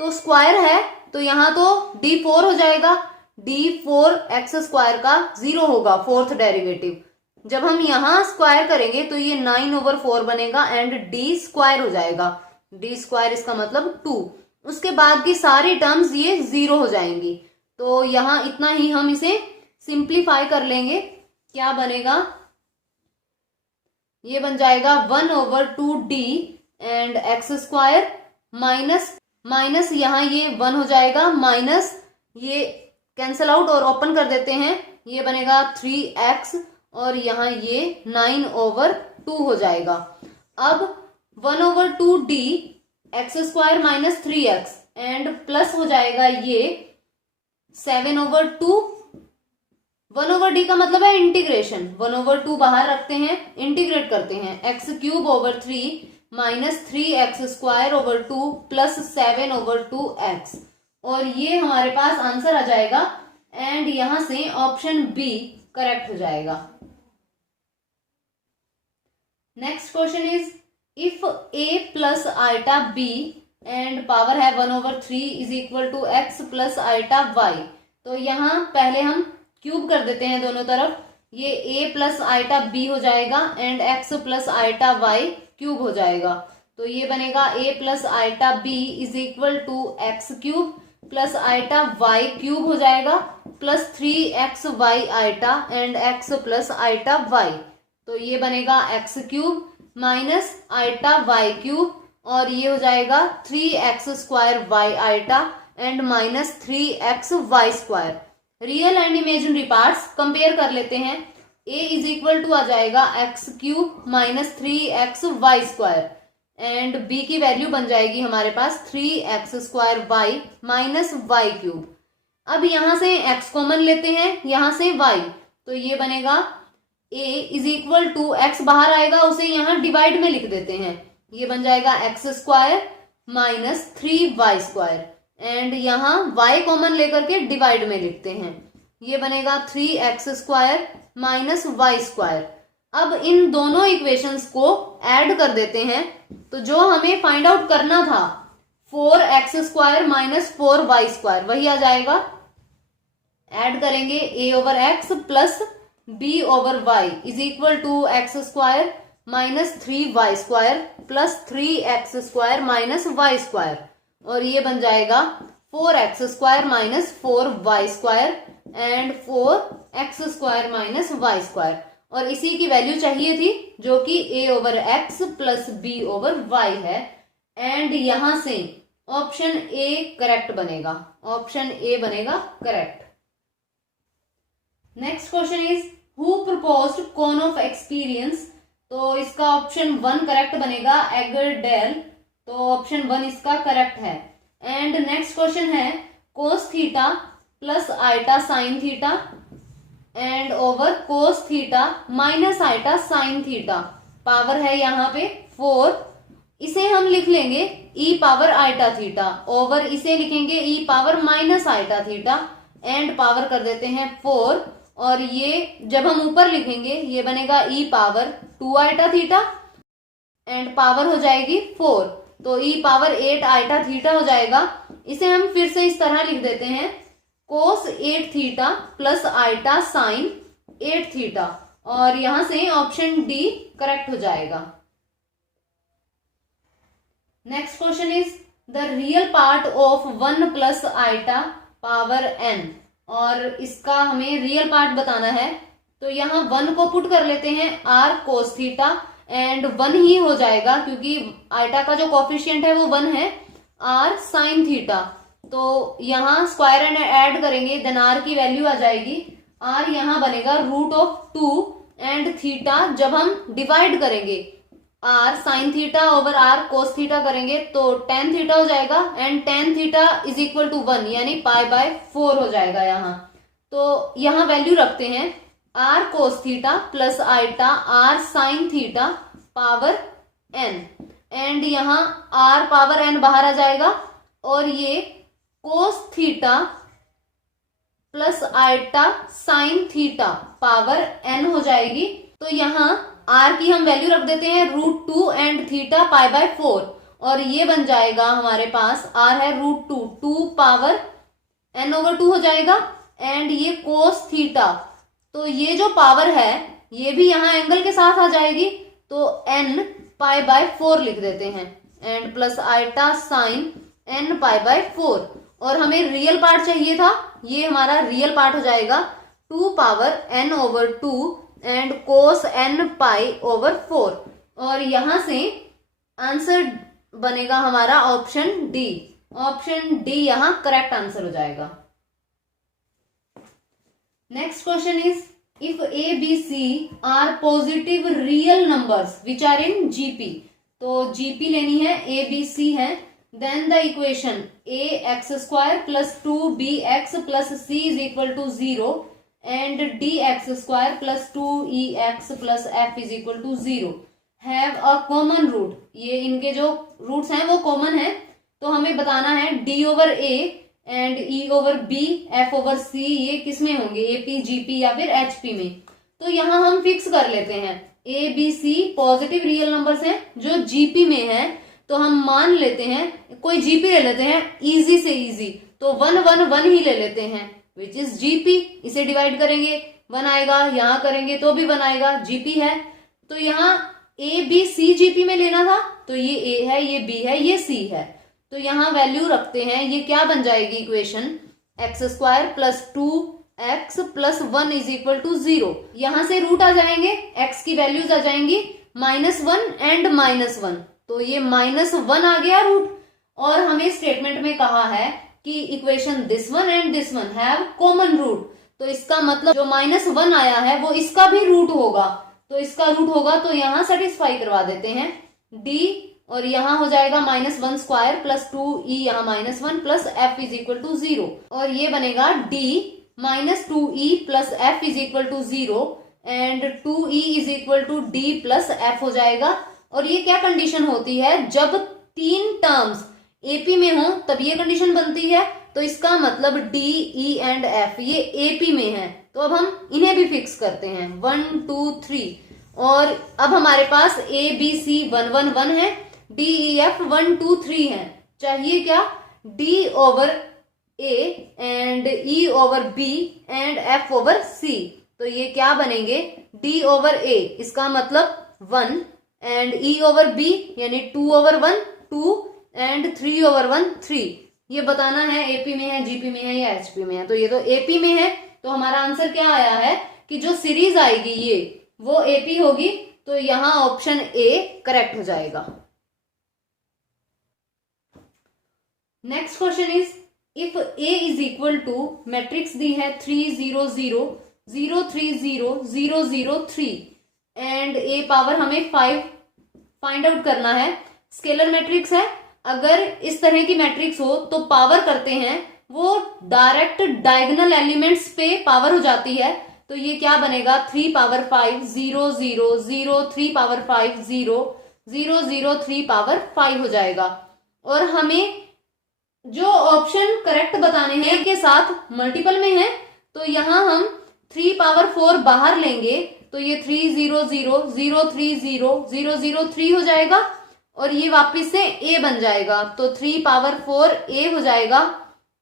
तो स्क्वायर है तो यहाँ तो d4 हो जाएगा, d4x स्क्वायर का 0 होगा फोर्थ डेरिवेटिव। जब हम यहाँ स्क्वायर करेंगे तो ये 9/4 बनेगा एंड d स्क्वायर हो जाएगा, d स्क्वायर इसका मतलब 2। उसके बाद की सारी टर्म्स ये 0 हो जाएंगी, तो यहाँ इतना ही हम इसे सिंप्लीफाई कर लेंगे। क्या बनेगा, ये बन जाएगा 1/2d and x square minus यहाँ ये 1 हो जाएगा, माइनस ये कैंसल आउट और ओपन कर देते हैं, ये बनेगा 3x और यहाँ ये 9/2 हो जाएगा। अब 1/2d x square minus 3x and plus हो जाएगा ये 7/2, 1/d का मतलब है इंटीग्रेशन, 1/2 बाहर रखते हैं, इंटीग्रेट करते हैं, x³ minus 3x² plus 7/2x, और ये हमारे पास आंसर आ जाएगा एंड यहां से ऑप्शन बी करेक्ट हो जाएगा। Next question is if a plus iota b and power है 1/3 is equal to x plus iota y। तो यहाँ पहले हम क्यूब कर देते हैं दोनों तरफ, ये a प्लस आइटा b हो जाएगा and x plus iota y cube हो जाएगा। तो ये बनेगा a plus iota b is equal to x³ plus iota y cube हो जाएगा plus 3xy iota and x plus iota y। तो ये बनेगा x³ माइनस आइटा y³ और ये हो जाएगा 3x² y iota and minus 3xy²। Real and imaginary parts compare कर लेते हैं। a इज इक्वल टू आ जाएगा x³ minus 3xy² and b की वैल्यू बन जाएगी हमारे पास 3x² माइनस y³। अब यहां से x कॉमन लेते हैं, यहां से y, तो ये बनेगा a is equal to x बाहर आएगा, उसे यहां डिवाइड में लिख देते हैं, ये बन जाएगा x² माइनस 3y² एंड यहाँ y कॉमन लेकर के डिवाइड में लिखते हैं, ये बनेगा 3x² माइनस y²। अब इन दोनों इक्वेशंस को ऐड कर देते हैं, तो जो हमें फाइंड आउट करना था 4x² माइनस 4y² वही आ जाएगा। ऐड करेंगे a/x plus b/y is equal to x² minus 3y² plus 3x² minus y², और ये बन जाएगा 4x² minus 4y² and 4x² minus y², और इसी की वैल्यू चाहिए थी जो कि a/x प्लस b/y है एंड यहां से ऑप्शन ए करेक्ट बनेगा, ऑप्शन ए बनेगा correct. Next question is who proposed cone of experience. तो इसका ऑप्शन 1 करेक्ट बनेगा, एगरडेल, तो ऑप्शन 1 इसका करेक्ट है। एंड नेक्स्ट क्वेश्चन है cos theta plus iota sine theta and over cos theta minus iota sine theta, power है यहाँ पे 4, इसे हम लिख लेंगे e power iota theta, over इसे लिखेंगे e power minus iota theta and power कर देते हैं 4, और ये जब हम ऊपर लिखेंगे ये बनेगा e power 2 iota theta and power हो जाएगी 4, तो e पावर 8 आइटा थीटा हो जाएगा। इसे हम फिर से इस तरह लिख देते हैं cos 8 theta plus iota sine 8 theta, और यहां से ऑप्शन डी करेक्ट हो जाएगा। Next question is the real part of 1 plus iota power n, और इसका हमें रियल पार्ट बताना है, तो यहाँ 1 को पुट कर लेते हैं r कोस थीटा एंड 1 ही हो जाएगा क्योंकि आइटा का जो कोफिशिएंट है वो 1 है, r साइन थीटा, तो यहाँ स्क्वायर एंड ऐड करेंगे देन r की वैल्यू आ जाएगी, r यहाँ बनेगा √2 एंड थीटा जब हम डिवाइड करेंगे r sine theta over r cos theta करेंगे तो tan थीटा हो जाएगा and tan theta is equal to 1 यानी π/4 हो जाएगा यहाँ। तो यहाँ वैल्यू रखते हैं r cos theta plus iota r sine theta power n, and यहाँ r पावर n बाहर आ जाएगा और ये cos theta plus iota sine theta power n हो जाएगी। तो यहाँ r की हम वैल्यू रख देते हैं √2 एंड थीटा पाई बाय 4 और ये बन जाएगा हमारे पास r है √2, 2 पावर n/2 हो जाएगा एंड ये कोस थीटा, तो ये जो पावर है ये भी यहाँ एंगल के साथ आ जाएगी तो n पाई बाय 4 लिख देते हैं and plus iota sine n pi by 4 और हमें रियल पार्ट चाहिए था, ये हमारा रियल पार्ट हो जाएगा 2 power n/2 and cos n pi over 4 और यहां से आंसर बनेगा हमारा ऑप्शन डी। ऑप्शन डी यहां करेक्ट आंसर हो जाएगा। Next question is if a b c are positive real numbers which are in gp, तो gp लेनी है, a b c है, then the equation ax² plus 2bx plus c is equal to 0 and dx² plus 2ex plus f is equal to 0 have a common root. ये इनके जो roots हैं वो common है, तो हमें बताना है d/a एंड e/b f/c ये किस में होंगे, AP, GP या फिर HP में। तो यहाँ हम फिक्स कर लेते हैं a b c positive real numbers हैं जो GP में है, तो हम मान लेते हैं कोई GP ले लेते हैं इजी से इजी, तो 1 1 1 ही ले लेते हैं विच इज GP। इसे डिवाइड करेंगे 1 आएगा, यहाँ करेंगे तो भी 1 आएगा, GP है। तो यहाँ a b c GP में लेना था, तो ये a है, ये b है, ये c है, तो यहाँ वैल्यू रखते हैं, ये क्या बन जाएगी equation x² plus 2x plus 1 is equal to 0। यहां से रूट आ जाएंगे, x की वैल्यूज आ जाएंगी -1 एंड -1, तो ये -1 आ गया रूट। और हमें स्टेटमेंट में कहा है कि equation this one and this one have common root, तो इसका मतलब जो -1 आया है वो इसका भी रूट होगा, तो इसका रूट होगा, तो यहां सेटिस्फाई करवा देते हैं d और यहाँ हो जाएगा -1² प्लस 2e यहाँ -1 plus f is equal to 0 और ये बनेगा d -2e plus f is equal to 0 and 2e is equal to d plus f हो जाएगा। और ये क्या कंडीशन होती है, जब 3 टर्म्स AP में हो तब ये कंडीशन बनती है, तो इसका मतलब d, e एंड f ये AP में है, तो अब हम इन्हें भी फिक्स करते हैं 1 2 3 और अब हमारे पास a b c 1 1 1 है, d e f 1 2 3 है, चाहिए क्या d/a and e/b and f/c, तो ये क्या बनेंगे d/a इसका मतलब 1 एंड e/b यानी 2/1 2 एंड 3/1 3। ये बताना है AP में है, GP में है या HP में है, तो ये तो AP में है, तो हमारा आंसर क्या आया है कि जो सीरीज आएगी ये वो AP होगी, तो यहां ऑप्शन A करेक्ट हो जाएगा। Next question is if A is equal to matrix दी है 3 0 0 0 3 0 0 0 3 एंड A पावर हमें 5 फाइंड आउट करना है। स्केलर मैट्रिक्स है, अगर इस तरह की मैट्रिक्स हो तो पावर करते हैं वो डायरेक्ट डायगोनल एलिमेंट्स पे पावर हो जाती है, तो ये क्या बनेगा 3 पावर 5 0 0 0 3 पावर 5 0 0 0 3 पावर 5 हो जाएगा। और हमें जो ऑप्शन करेक्ट बताने हैं के साथ मल्टीपल में है, तो यहां हम 3 पावर 4 बाहर लेंगे, तो ये 3 0 0 0 3 0 0 0 3 हो जाएगा और ये वापस से A बन जाएगा, तो 3 पावर 4 A हो जाएगा।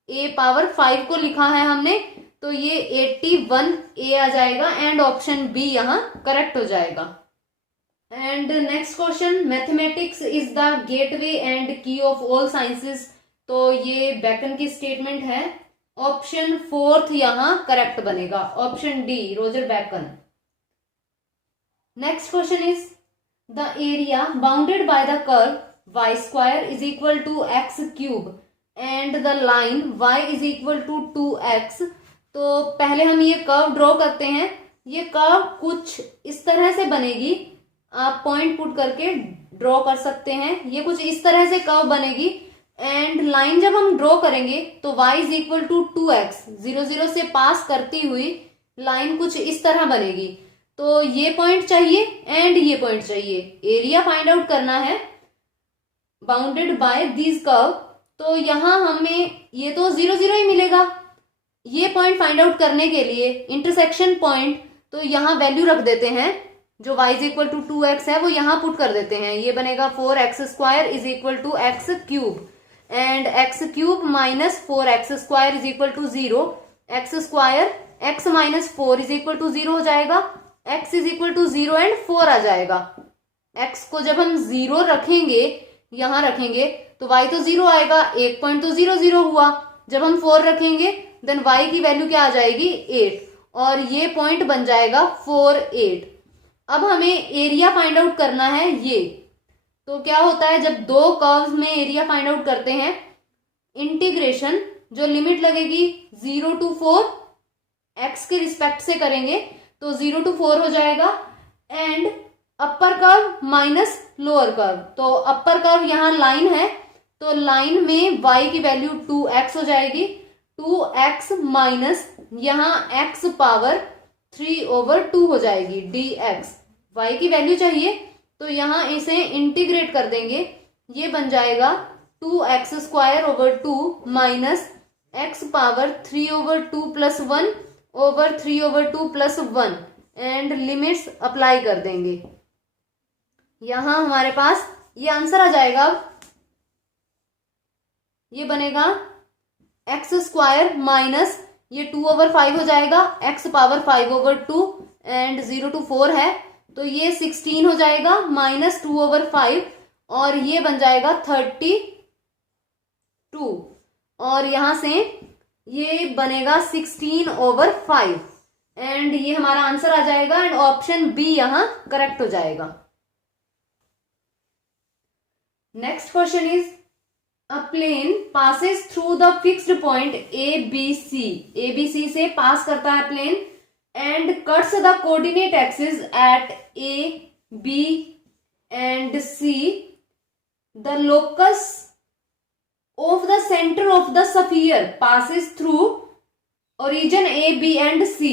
A पावर 5 को लिखा है हमने, तो ये 81 A आ जाएगा एंड ऑप्शन B यहाँ करेक्ट हो जाएगा। And next question, mathematics is the gateway and की ऑफ ऑल साइंसेस, तो ये बेकन की स्टेटमेंट है, ऑप्शन 4 यहाँ करेक्ट बनेगा, option D Roger Bacon. Next question is the area bounded by the curve y² is equal to x³ and the line y is equal to 2x। तो पहले हम ये कर्व ड्रॉ करते हैं, ये कर्व कुछ इस तरह से बनेगी, आप पॉइंट पुट करके ड्रॉ कर सकते हैं, ये कुछ इस तरह से कर्व बनेगी एंड लाइन जब हम ड्रॉ करेंगे तो y is equal to 2x 0 0 से पास करती हुई लाइन कुछ इस तरह बनेगी, तो ये पॉइंट चाहिए एंड ये पॉइंट चाहिए। एरिया फाइंड आउट करना है, बाउंडेड बाय दीज कर्व, तो यहाँ हमें ये तो 0 0 ही मिलेगा। ये पॉइंट फाइंड आउट करने के लिए इंटरसेक्शन पॉइंट, तो यहाँ वैल्यू रख देते हैं, जो y is equal to 2x है वो यहाँ पुट कर देते हैं। ये बनेगा 4x square is equal to x cube, and x cube minus 4x square is equal to 0। X square x minus 4 is equal to 0 हो जाएगा, x is equal to 0 and 4 आ जाएगा। x को जब हम 0 रखेंगे, यहां रखेंगे, तो y तो 0 आएगा, एक पॉइंट तो 0 0 हुआ। जब हम 4 रखेंगे देन y की वैल्यू क्या आ जाएगी 8, और ये पॉइंट बन जाएगा 4 8। अब हमें एरिया फाइंड आउट करना है ये। तो क्या होता है जब दो कर्व्स में एरिया फाइंड आउट करते हैं, इंटीग्रेशन जो लिमिट लगेगी 0 to 4 x के रिस्पेक्ट से करेंगे, तो 0 to 4 हो जाएगा, and upper curve minus lower curve. तो अपर कर्व यहाँ लाइन है, तो लाइन में y की वैल्यू 2x हो जाएगी, 2x माइनस यहाँ x पावर 3/2 हो जाएगी dx। y की वैल्यू चाहिए तो यहाँ इसे इंटीग्रेट कर देंगे, ये बन जाएगा 2x square over 2 minus x power 3/2 plus 1 over 3/2 plus 1, and limits apply कर देंगे। यहां हमारे पास ये आंसर आ जाएगा। ये बनेगा x स्क्वायर माइनस ये 2/5 हो जाएगा, x पावर 5/2 एंड 0 to 4 है, तो ये 16 हो जाएगा माइनस 2/5, और ये बन जाएगा 32, और यहां से ये बनेगा 16/5, एंड ये हमारा आंसर आ जाएगा, एंड ऑप्शन बी यहां करेक्ट हो जाएगा। Next question is a plane passes through the fixed point ABC से पास करता है plane, and cuts the coordinate axis at A, B and C. The locus of the center of the sphere passes through origin A, B and C.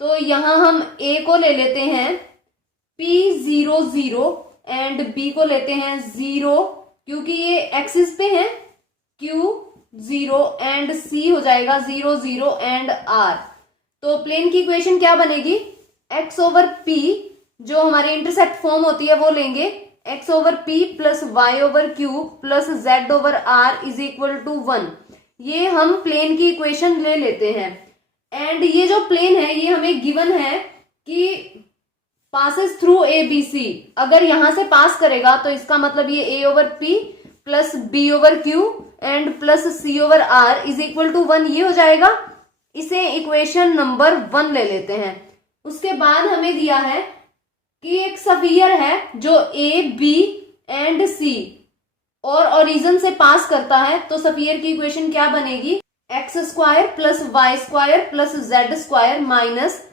तो यहां हम A को ले लेते हैं P0 0 एंड B को लेते हैं 0, क्योंकि ये एक्सिस पे है, Q0 एंड C हो जाएगा 0 0 एंड R। तो प्लेन की इक्वेशन क्या बनेगी, x ओवर P जो हमारी इंटरसेप्ट फॉर्म होती है वो लेंगे, x over P plus y over Q plus z over R is equal to 1। ये हम प्लेन की इक्वेशन ले लेते हैं, एंड ये जो प्लेन है ये हमें गिवन है कि पासेस थ्रू ABC। अगर यहां से पास करेगा तो इसका मतलब ये A over P plus B over Q and plus C over R is equal to 1, ये हो जाएगा। इसे इक्वेशन नंबर 1 ले लेते हैं। उसके बाद हमें दिया है कि एक स्फीयर है जो A, B एंड C और ओरिजिन से पास करता है, तो स्फीयर की इक्वेशन क्या बनेगी, x square plus Y square plus z square minus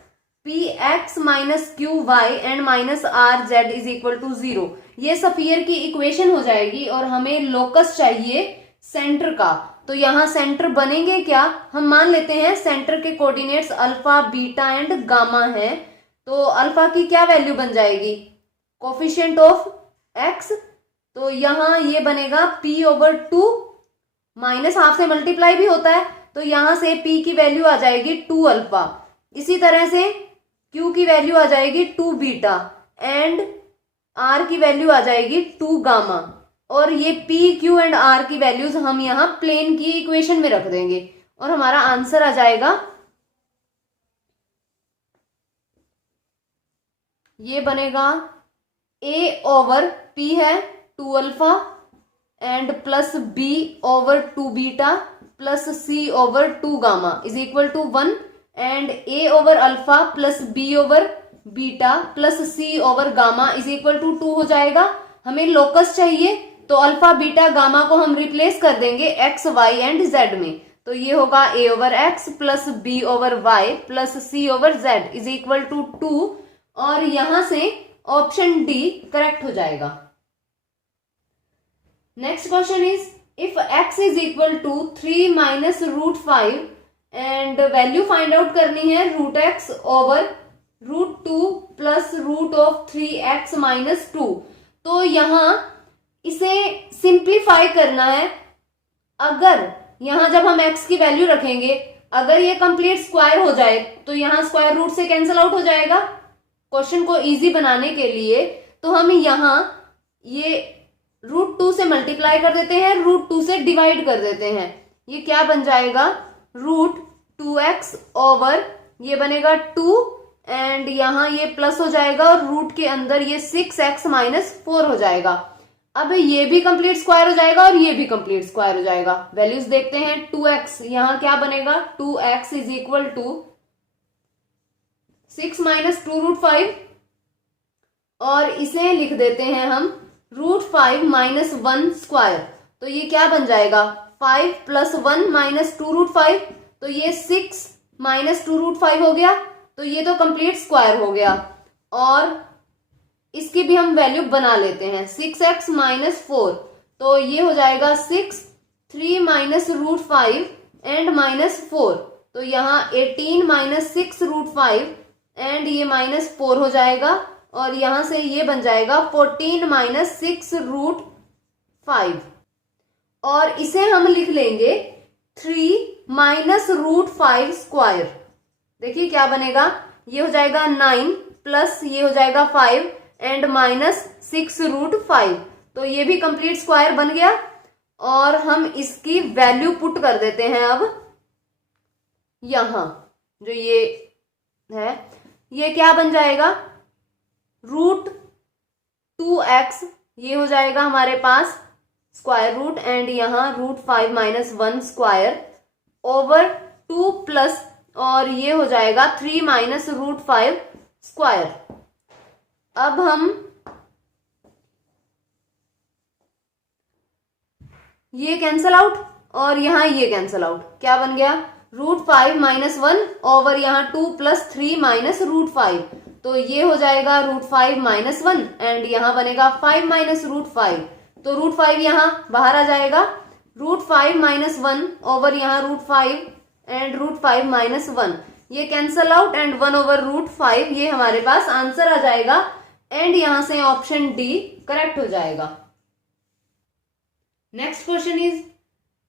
p x minus q y and minus r z is equal to 0। ये स्फीयर की इक्वेशन हो जाएगी, और हमें लोकस चाहिए सेंटर का। तो यहाँ सेंटर बनेंगे क्या, हम मान लेते हैं सेंटर के coordinates alpha, beta and gamma है। तो अल्फा की क्या वैल्यू बन जाएगी, कोफिशिएंट ऑफ एक्स, तो यहाँ ये बनेगा p ओवर 2, माइनस हाफ से मल्टीप्लाई भी होता है, तो यहां से p की वैल्यू आ जाएगी 2 अल्फा। इसी तरह से q की वैल्यू आ जाएगी 2 बीटा एंड r की वैल्यू आ जाएगी 2 गामा, और ये p, q एंड r की वैल्यूज हम यहाँ प्लेन की इक्वेशन में रख देंगे, और हमारा आंसर आ जाएगा, ये बनेगा a ओवर p है 2 alpha and plus b over 2 beta plus c over 2 gamma is equal to 1, and a over alpha plus b over beta plus c over gamma is equal to 2 हो जाएगा। हमें locus चाहिए, तो alpha beta gamma को हम replace कर देंगे x, y and z में, तो ये होगा a over x plus b over y plus c over z is equal to 2, और यहां से ऑप्शन डी करेक्ट हो जाएगा। Next question is if x is equal to 3 minus root 5 and value find out करनी है root x over root 2 plus root of 3x minus 2। तो यहाँ इसे सिंप्लीफाई करना है। अगर यहां जब हम x की वैल्यू रखेंगे, अगर ये कंप्लीट स्क्वायर हो जाए तो यहां स्क्वायर रूट से कैंसिल आउट हो जाएगा। क्वेश्चन को इजी बनाने के लिए तो हम यहां ये √2 से मल्टीप्लाई कर देते हैं, √2 से डिवाइड कर देते हैं। ये क्या बन जाएगा, √2x ओवर ये बनेगा 2 एंड यहां ये प्लस हो जाएगा और रूट के अंदर ये 6x - 4 हो जाएगा। अब ये भी कंप्लीट स्क्वायर हो जाएगा और ये भी कंप्लीट स्क्वायर हो जाएगा। वैल्यूज देखते हैं। 2x यहां क्या बनेगा, 2x इज इक्वल टू 6 - 2√5 और इसे लिख देते हैं हम √5 - 1 स्क्वायर। तो ये क्या बन जाएगा, 5 + 1 - 2√5, तो ये 6 - 2√5 हो गया। तो ये तो कंप्लीट स्क्वायर हो गया और इसकी भी हम वैल्यू बना लेते हैं। 6x - 4 तो ये हो जाएगा 6, 3 - √5 एंड -4, तो यहाँ 18 - 6√5 एंड ये -4 हो जाएगा और यहां से ये बन जाएगा 14 - 6√5 और इसे हम लिख लेंगे 3 - √5 स्क्वायर। देखिए क्या बनेगा, ये हो जाएगा 9 प्लस ये हो जाएगा 5 एंड -6√5, तो ये भी कंप्लीट स्क्वायर बन गया और हम इसकी वैल्यू पुट कर देते हैं। अब यहां जो ये है, ये क्या बन जाएगा, √2x ये हो जाएगा हमारे पास स्क्वायर रूट एंड यहां √5 - 1 स्क्वायर ओवर 2 प्लस और ये हो जाएगा 3 - √5 स्क्वायर। अब हम ये कैंसल आउट और यहां ये कैंसल आउट, क्या बन गया, √5 - 1 ओवर यहां 2 + 3 - √5, तो ये हो जाएगा √5 - 1 एंड यहां बनेगा 5 - √5, तो √5 यहां बाहर आ जाएगा। √5 - 1 ओवर यहां √5 एंड √5 - 1 ये कैंसल आउट एंड 1 ओवर √5 ये हमारे पास आंसर आ जाएगा एंड यहां से ऑप्शन डी करेक्ट हो जाएगा। Next question is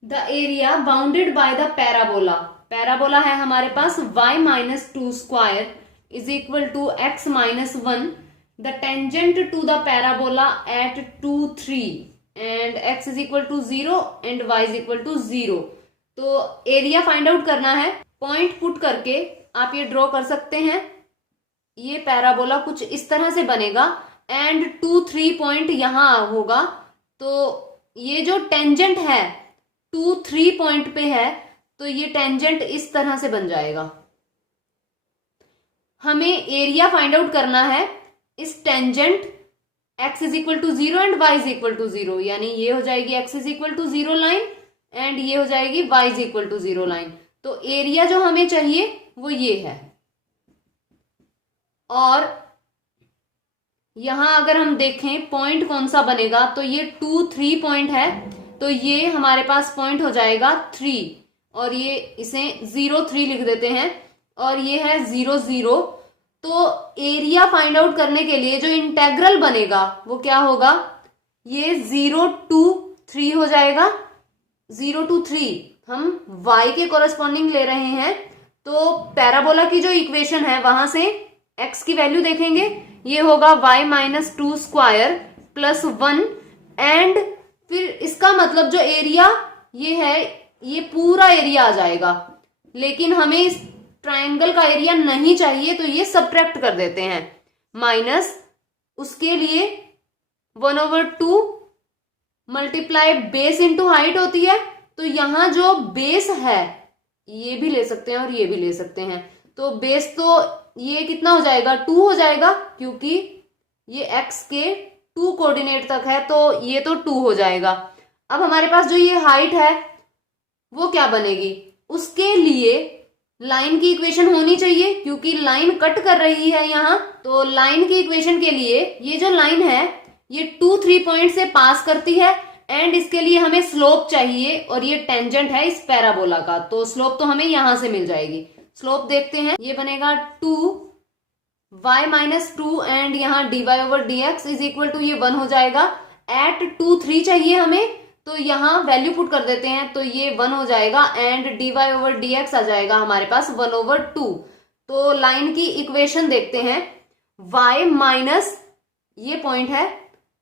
the area bounded by the parabola. Parabola है हमारे पास y - 2 square is equal to x - 1, the tangent to the parabola at 2, 3 and x is equal to 0 and y is equal to 0। तो area find out करना है। Point put करके आप ये draw कर सकते हैं। ये पैराबोला कुछ इस तरह से बनेगा एंड 2, 3 पॉइंट यहां होगा, तो ये जो टेंजेंट है 2, 3 पॉइंट पे है, तो ये टेंजेंट इस तरह से बन जाएगा। हमें एरिया फाइंड आउट करना है इस tangent x is equal to 0 and y is equal to 0, यानी ये हो जाएगी x is equal to 0 line and ये हो जाएगी y is equal to 0 line. तो एरिया जो हमें चाहिए वो ये है। और यहां अगर हम देखें पॉइंट कौन सा बनेगा, तो ये 2, 3 पॉइंट है, तो ये हमारे पास पॉइंट हो जाएगा 3 और ये इसे 0, 3 लिख देते हैं और ये है 0, 0। तो एरिया फाइंड आउट करने के लिए जो इंटेग्रल बनेगा वो क्या होगा, ये 0 to 3 हो जाएगा। 0 to 3 हम y के कोरस्पॉन्डिंग ले रहे हैं, तो पैराबोला की जो इक्वेशन है वहां से x की वैल्यू देखेंगे, ये होगा y - 2 स्क्वायर प्लस 1 एंड फिर इसका मतलब जो एरिया ये है ये पूरा एरिया आ जाएगा, लेकिन हमें इस ट्राइंगल का एरिया नहीं चाहिए तो ये सब्ट्रैक्ट कर देते हैं। माइनस उसके लिए 1/2 मल्टीप्लाई बेस इंटू हाइट होती है, तो यहां जो बेस है ये भी ले सकते हैं और ये भी ले सकते हैं, तो बेस तो ये कितना हो जाएगा 2 हो जाएगा, क्योंकि ये x के 2 कोऑर्डिनेट तक है तो ये तो 2 हो जाएगा। अब हमारे पास जो ये हाइट है वो क्या बनेगी, उसके लिए लाइन की इक्वेशन होनी चाहिए, क्योंकि लाइन कट कर रही है यहाँ, तो लाइन की इक्वेशन के लिए ये जो लाइन है ये 2, 3 पॉइंट से पास करती है एंड इसके लिए हमें स्लोप चाहिए और ये टेंजेंट है इस पैराबोला का, तो स्लोप तो हमें यहां से मिल जाएगी। स्लोप देखते हैं, ये बनेगा 2y - 2 एंड यहाँ dy/dx इज इक्वल टू ये 1 हो जाएगा एट 2 3 चाहिए हमें, तो यहाँ वैल्यू पुट कर देते हैं, तो ये 1 हो जाएगा एंड dy/dx आ जाएगा हमारे पास 1/2। तो लाइन की इक्वेशन देखते हैं, y माइनस ये पॉइंट है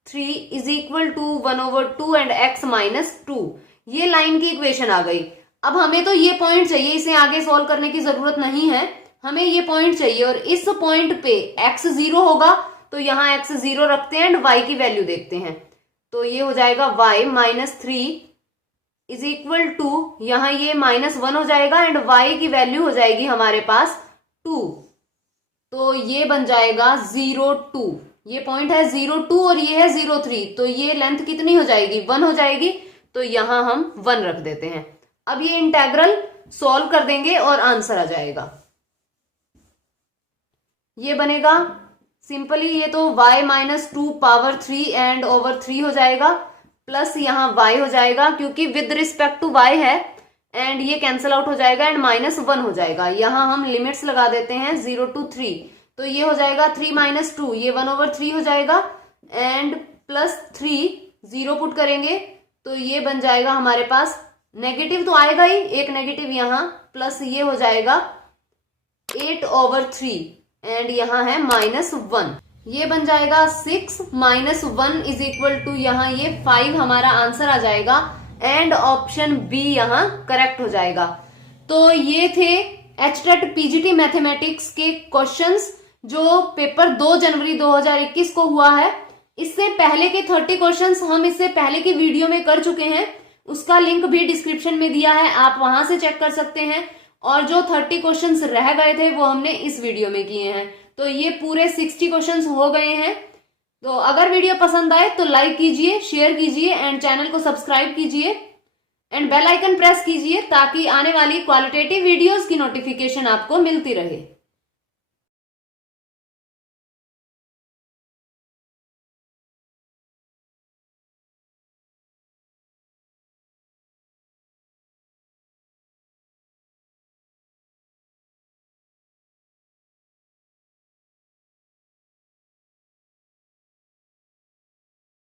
3 is equal to 1/2 and x minus 2, ये लाइन की इक्वेशन आ गई। अब हमें तो ये पॉइंट चाहिए, इसे आगे सॉल्व करने की जरूरत नहीं है, हमें ये पॉइंट चाहिए और इस पॉइंट पे x 0 होगा, तो यहाँ x 0 रखते हैं एंड y की वैल्यू देखते हैं। तो ये हो जाएगा y minus 3 is equal to, यहाँ ये -1 हो जाएगा एंड y की वैल्यू हो जाएगी हमारे पास 2, तो ये बन जाएगा 0 2। ये पॉइंट है 0 2 और ये है 0 3, तो ये लेंथ कितनी हो जाएगी 1 हो जाएगी, तो यहां हम 1 रख देते हैं। अब ये इंटेग्रल सॉल्व कर देंगे और आंसर आ जाएगा, ये बनेगा सिंपली, ये तो y minus 2 power 3 and over 3 हो जाएगा, प्लस यहाँ y हो जाएगा क्योंकि विद रिस्पेक्ट टू y है एंड ये कैंसिल आउट हो जाएगा एंड -1 हो जाएगा। यहाँ हम लिमिट्स लगा देते हैं 0 to 3, तो ये हो जाएगा 3 - 2, ये 1/3 हो जाएगा एंड प्लस 3 0 पुट करेंगे, तो ये बन जाएगा हमारे पास, नेगेटिव तो आएगा ही, एक नेगेटिव यहाँ, प्लस ये हो जाएगा 8/3 एंड यहाँ है -1, ये बन जाएगा 6 - 1 इज इक्वल टू, यहाँ ये 5 हमारा आंसर आ जाएगा एंड ऑप्शन बी यहाँ करेक्ट हो जाएगा। तो ये थे HTET PGT मैथमेटिक्स के क्वेश्चंस जो पेपर 2 जनवरी 2021 को हुआ है। इससे पहले के 30 क्वेश्चंस हम इससे पहले की वीडियो में कर चुके हैं, उसका लिंक भी डिस्क्रिप्शन में दिया है, आप वहां से चेक कर सकते हैं। और जो 30 क्वेश्चंस रह गए थे वो हमने इस वीडियो में किए हैं, तो ये पूरे 60 क्वेश्चंस हो गए हैं। तो अगर वीडियो पसंद आए तो लाइक कीजिए, शेयर कीजिए एंड चैनल को सब्सक्राइब कीजिए एंड बेल आइकन प्रेस कीजिए ताकि आने वाली क्वालिटेटिव वीडियोस की नोटिफिकेशन आपको मिलती रहे।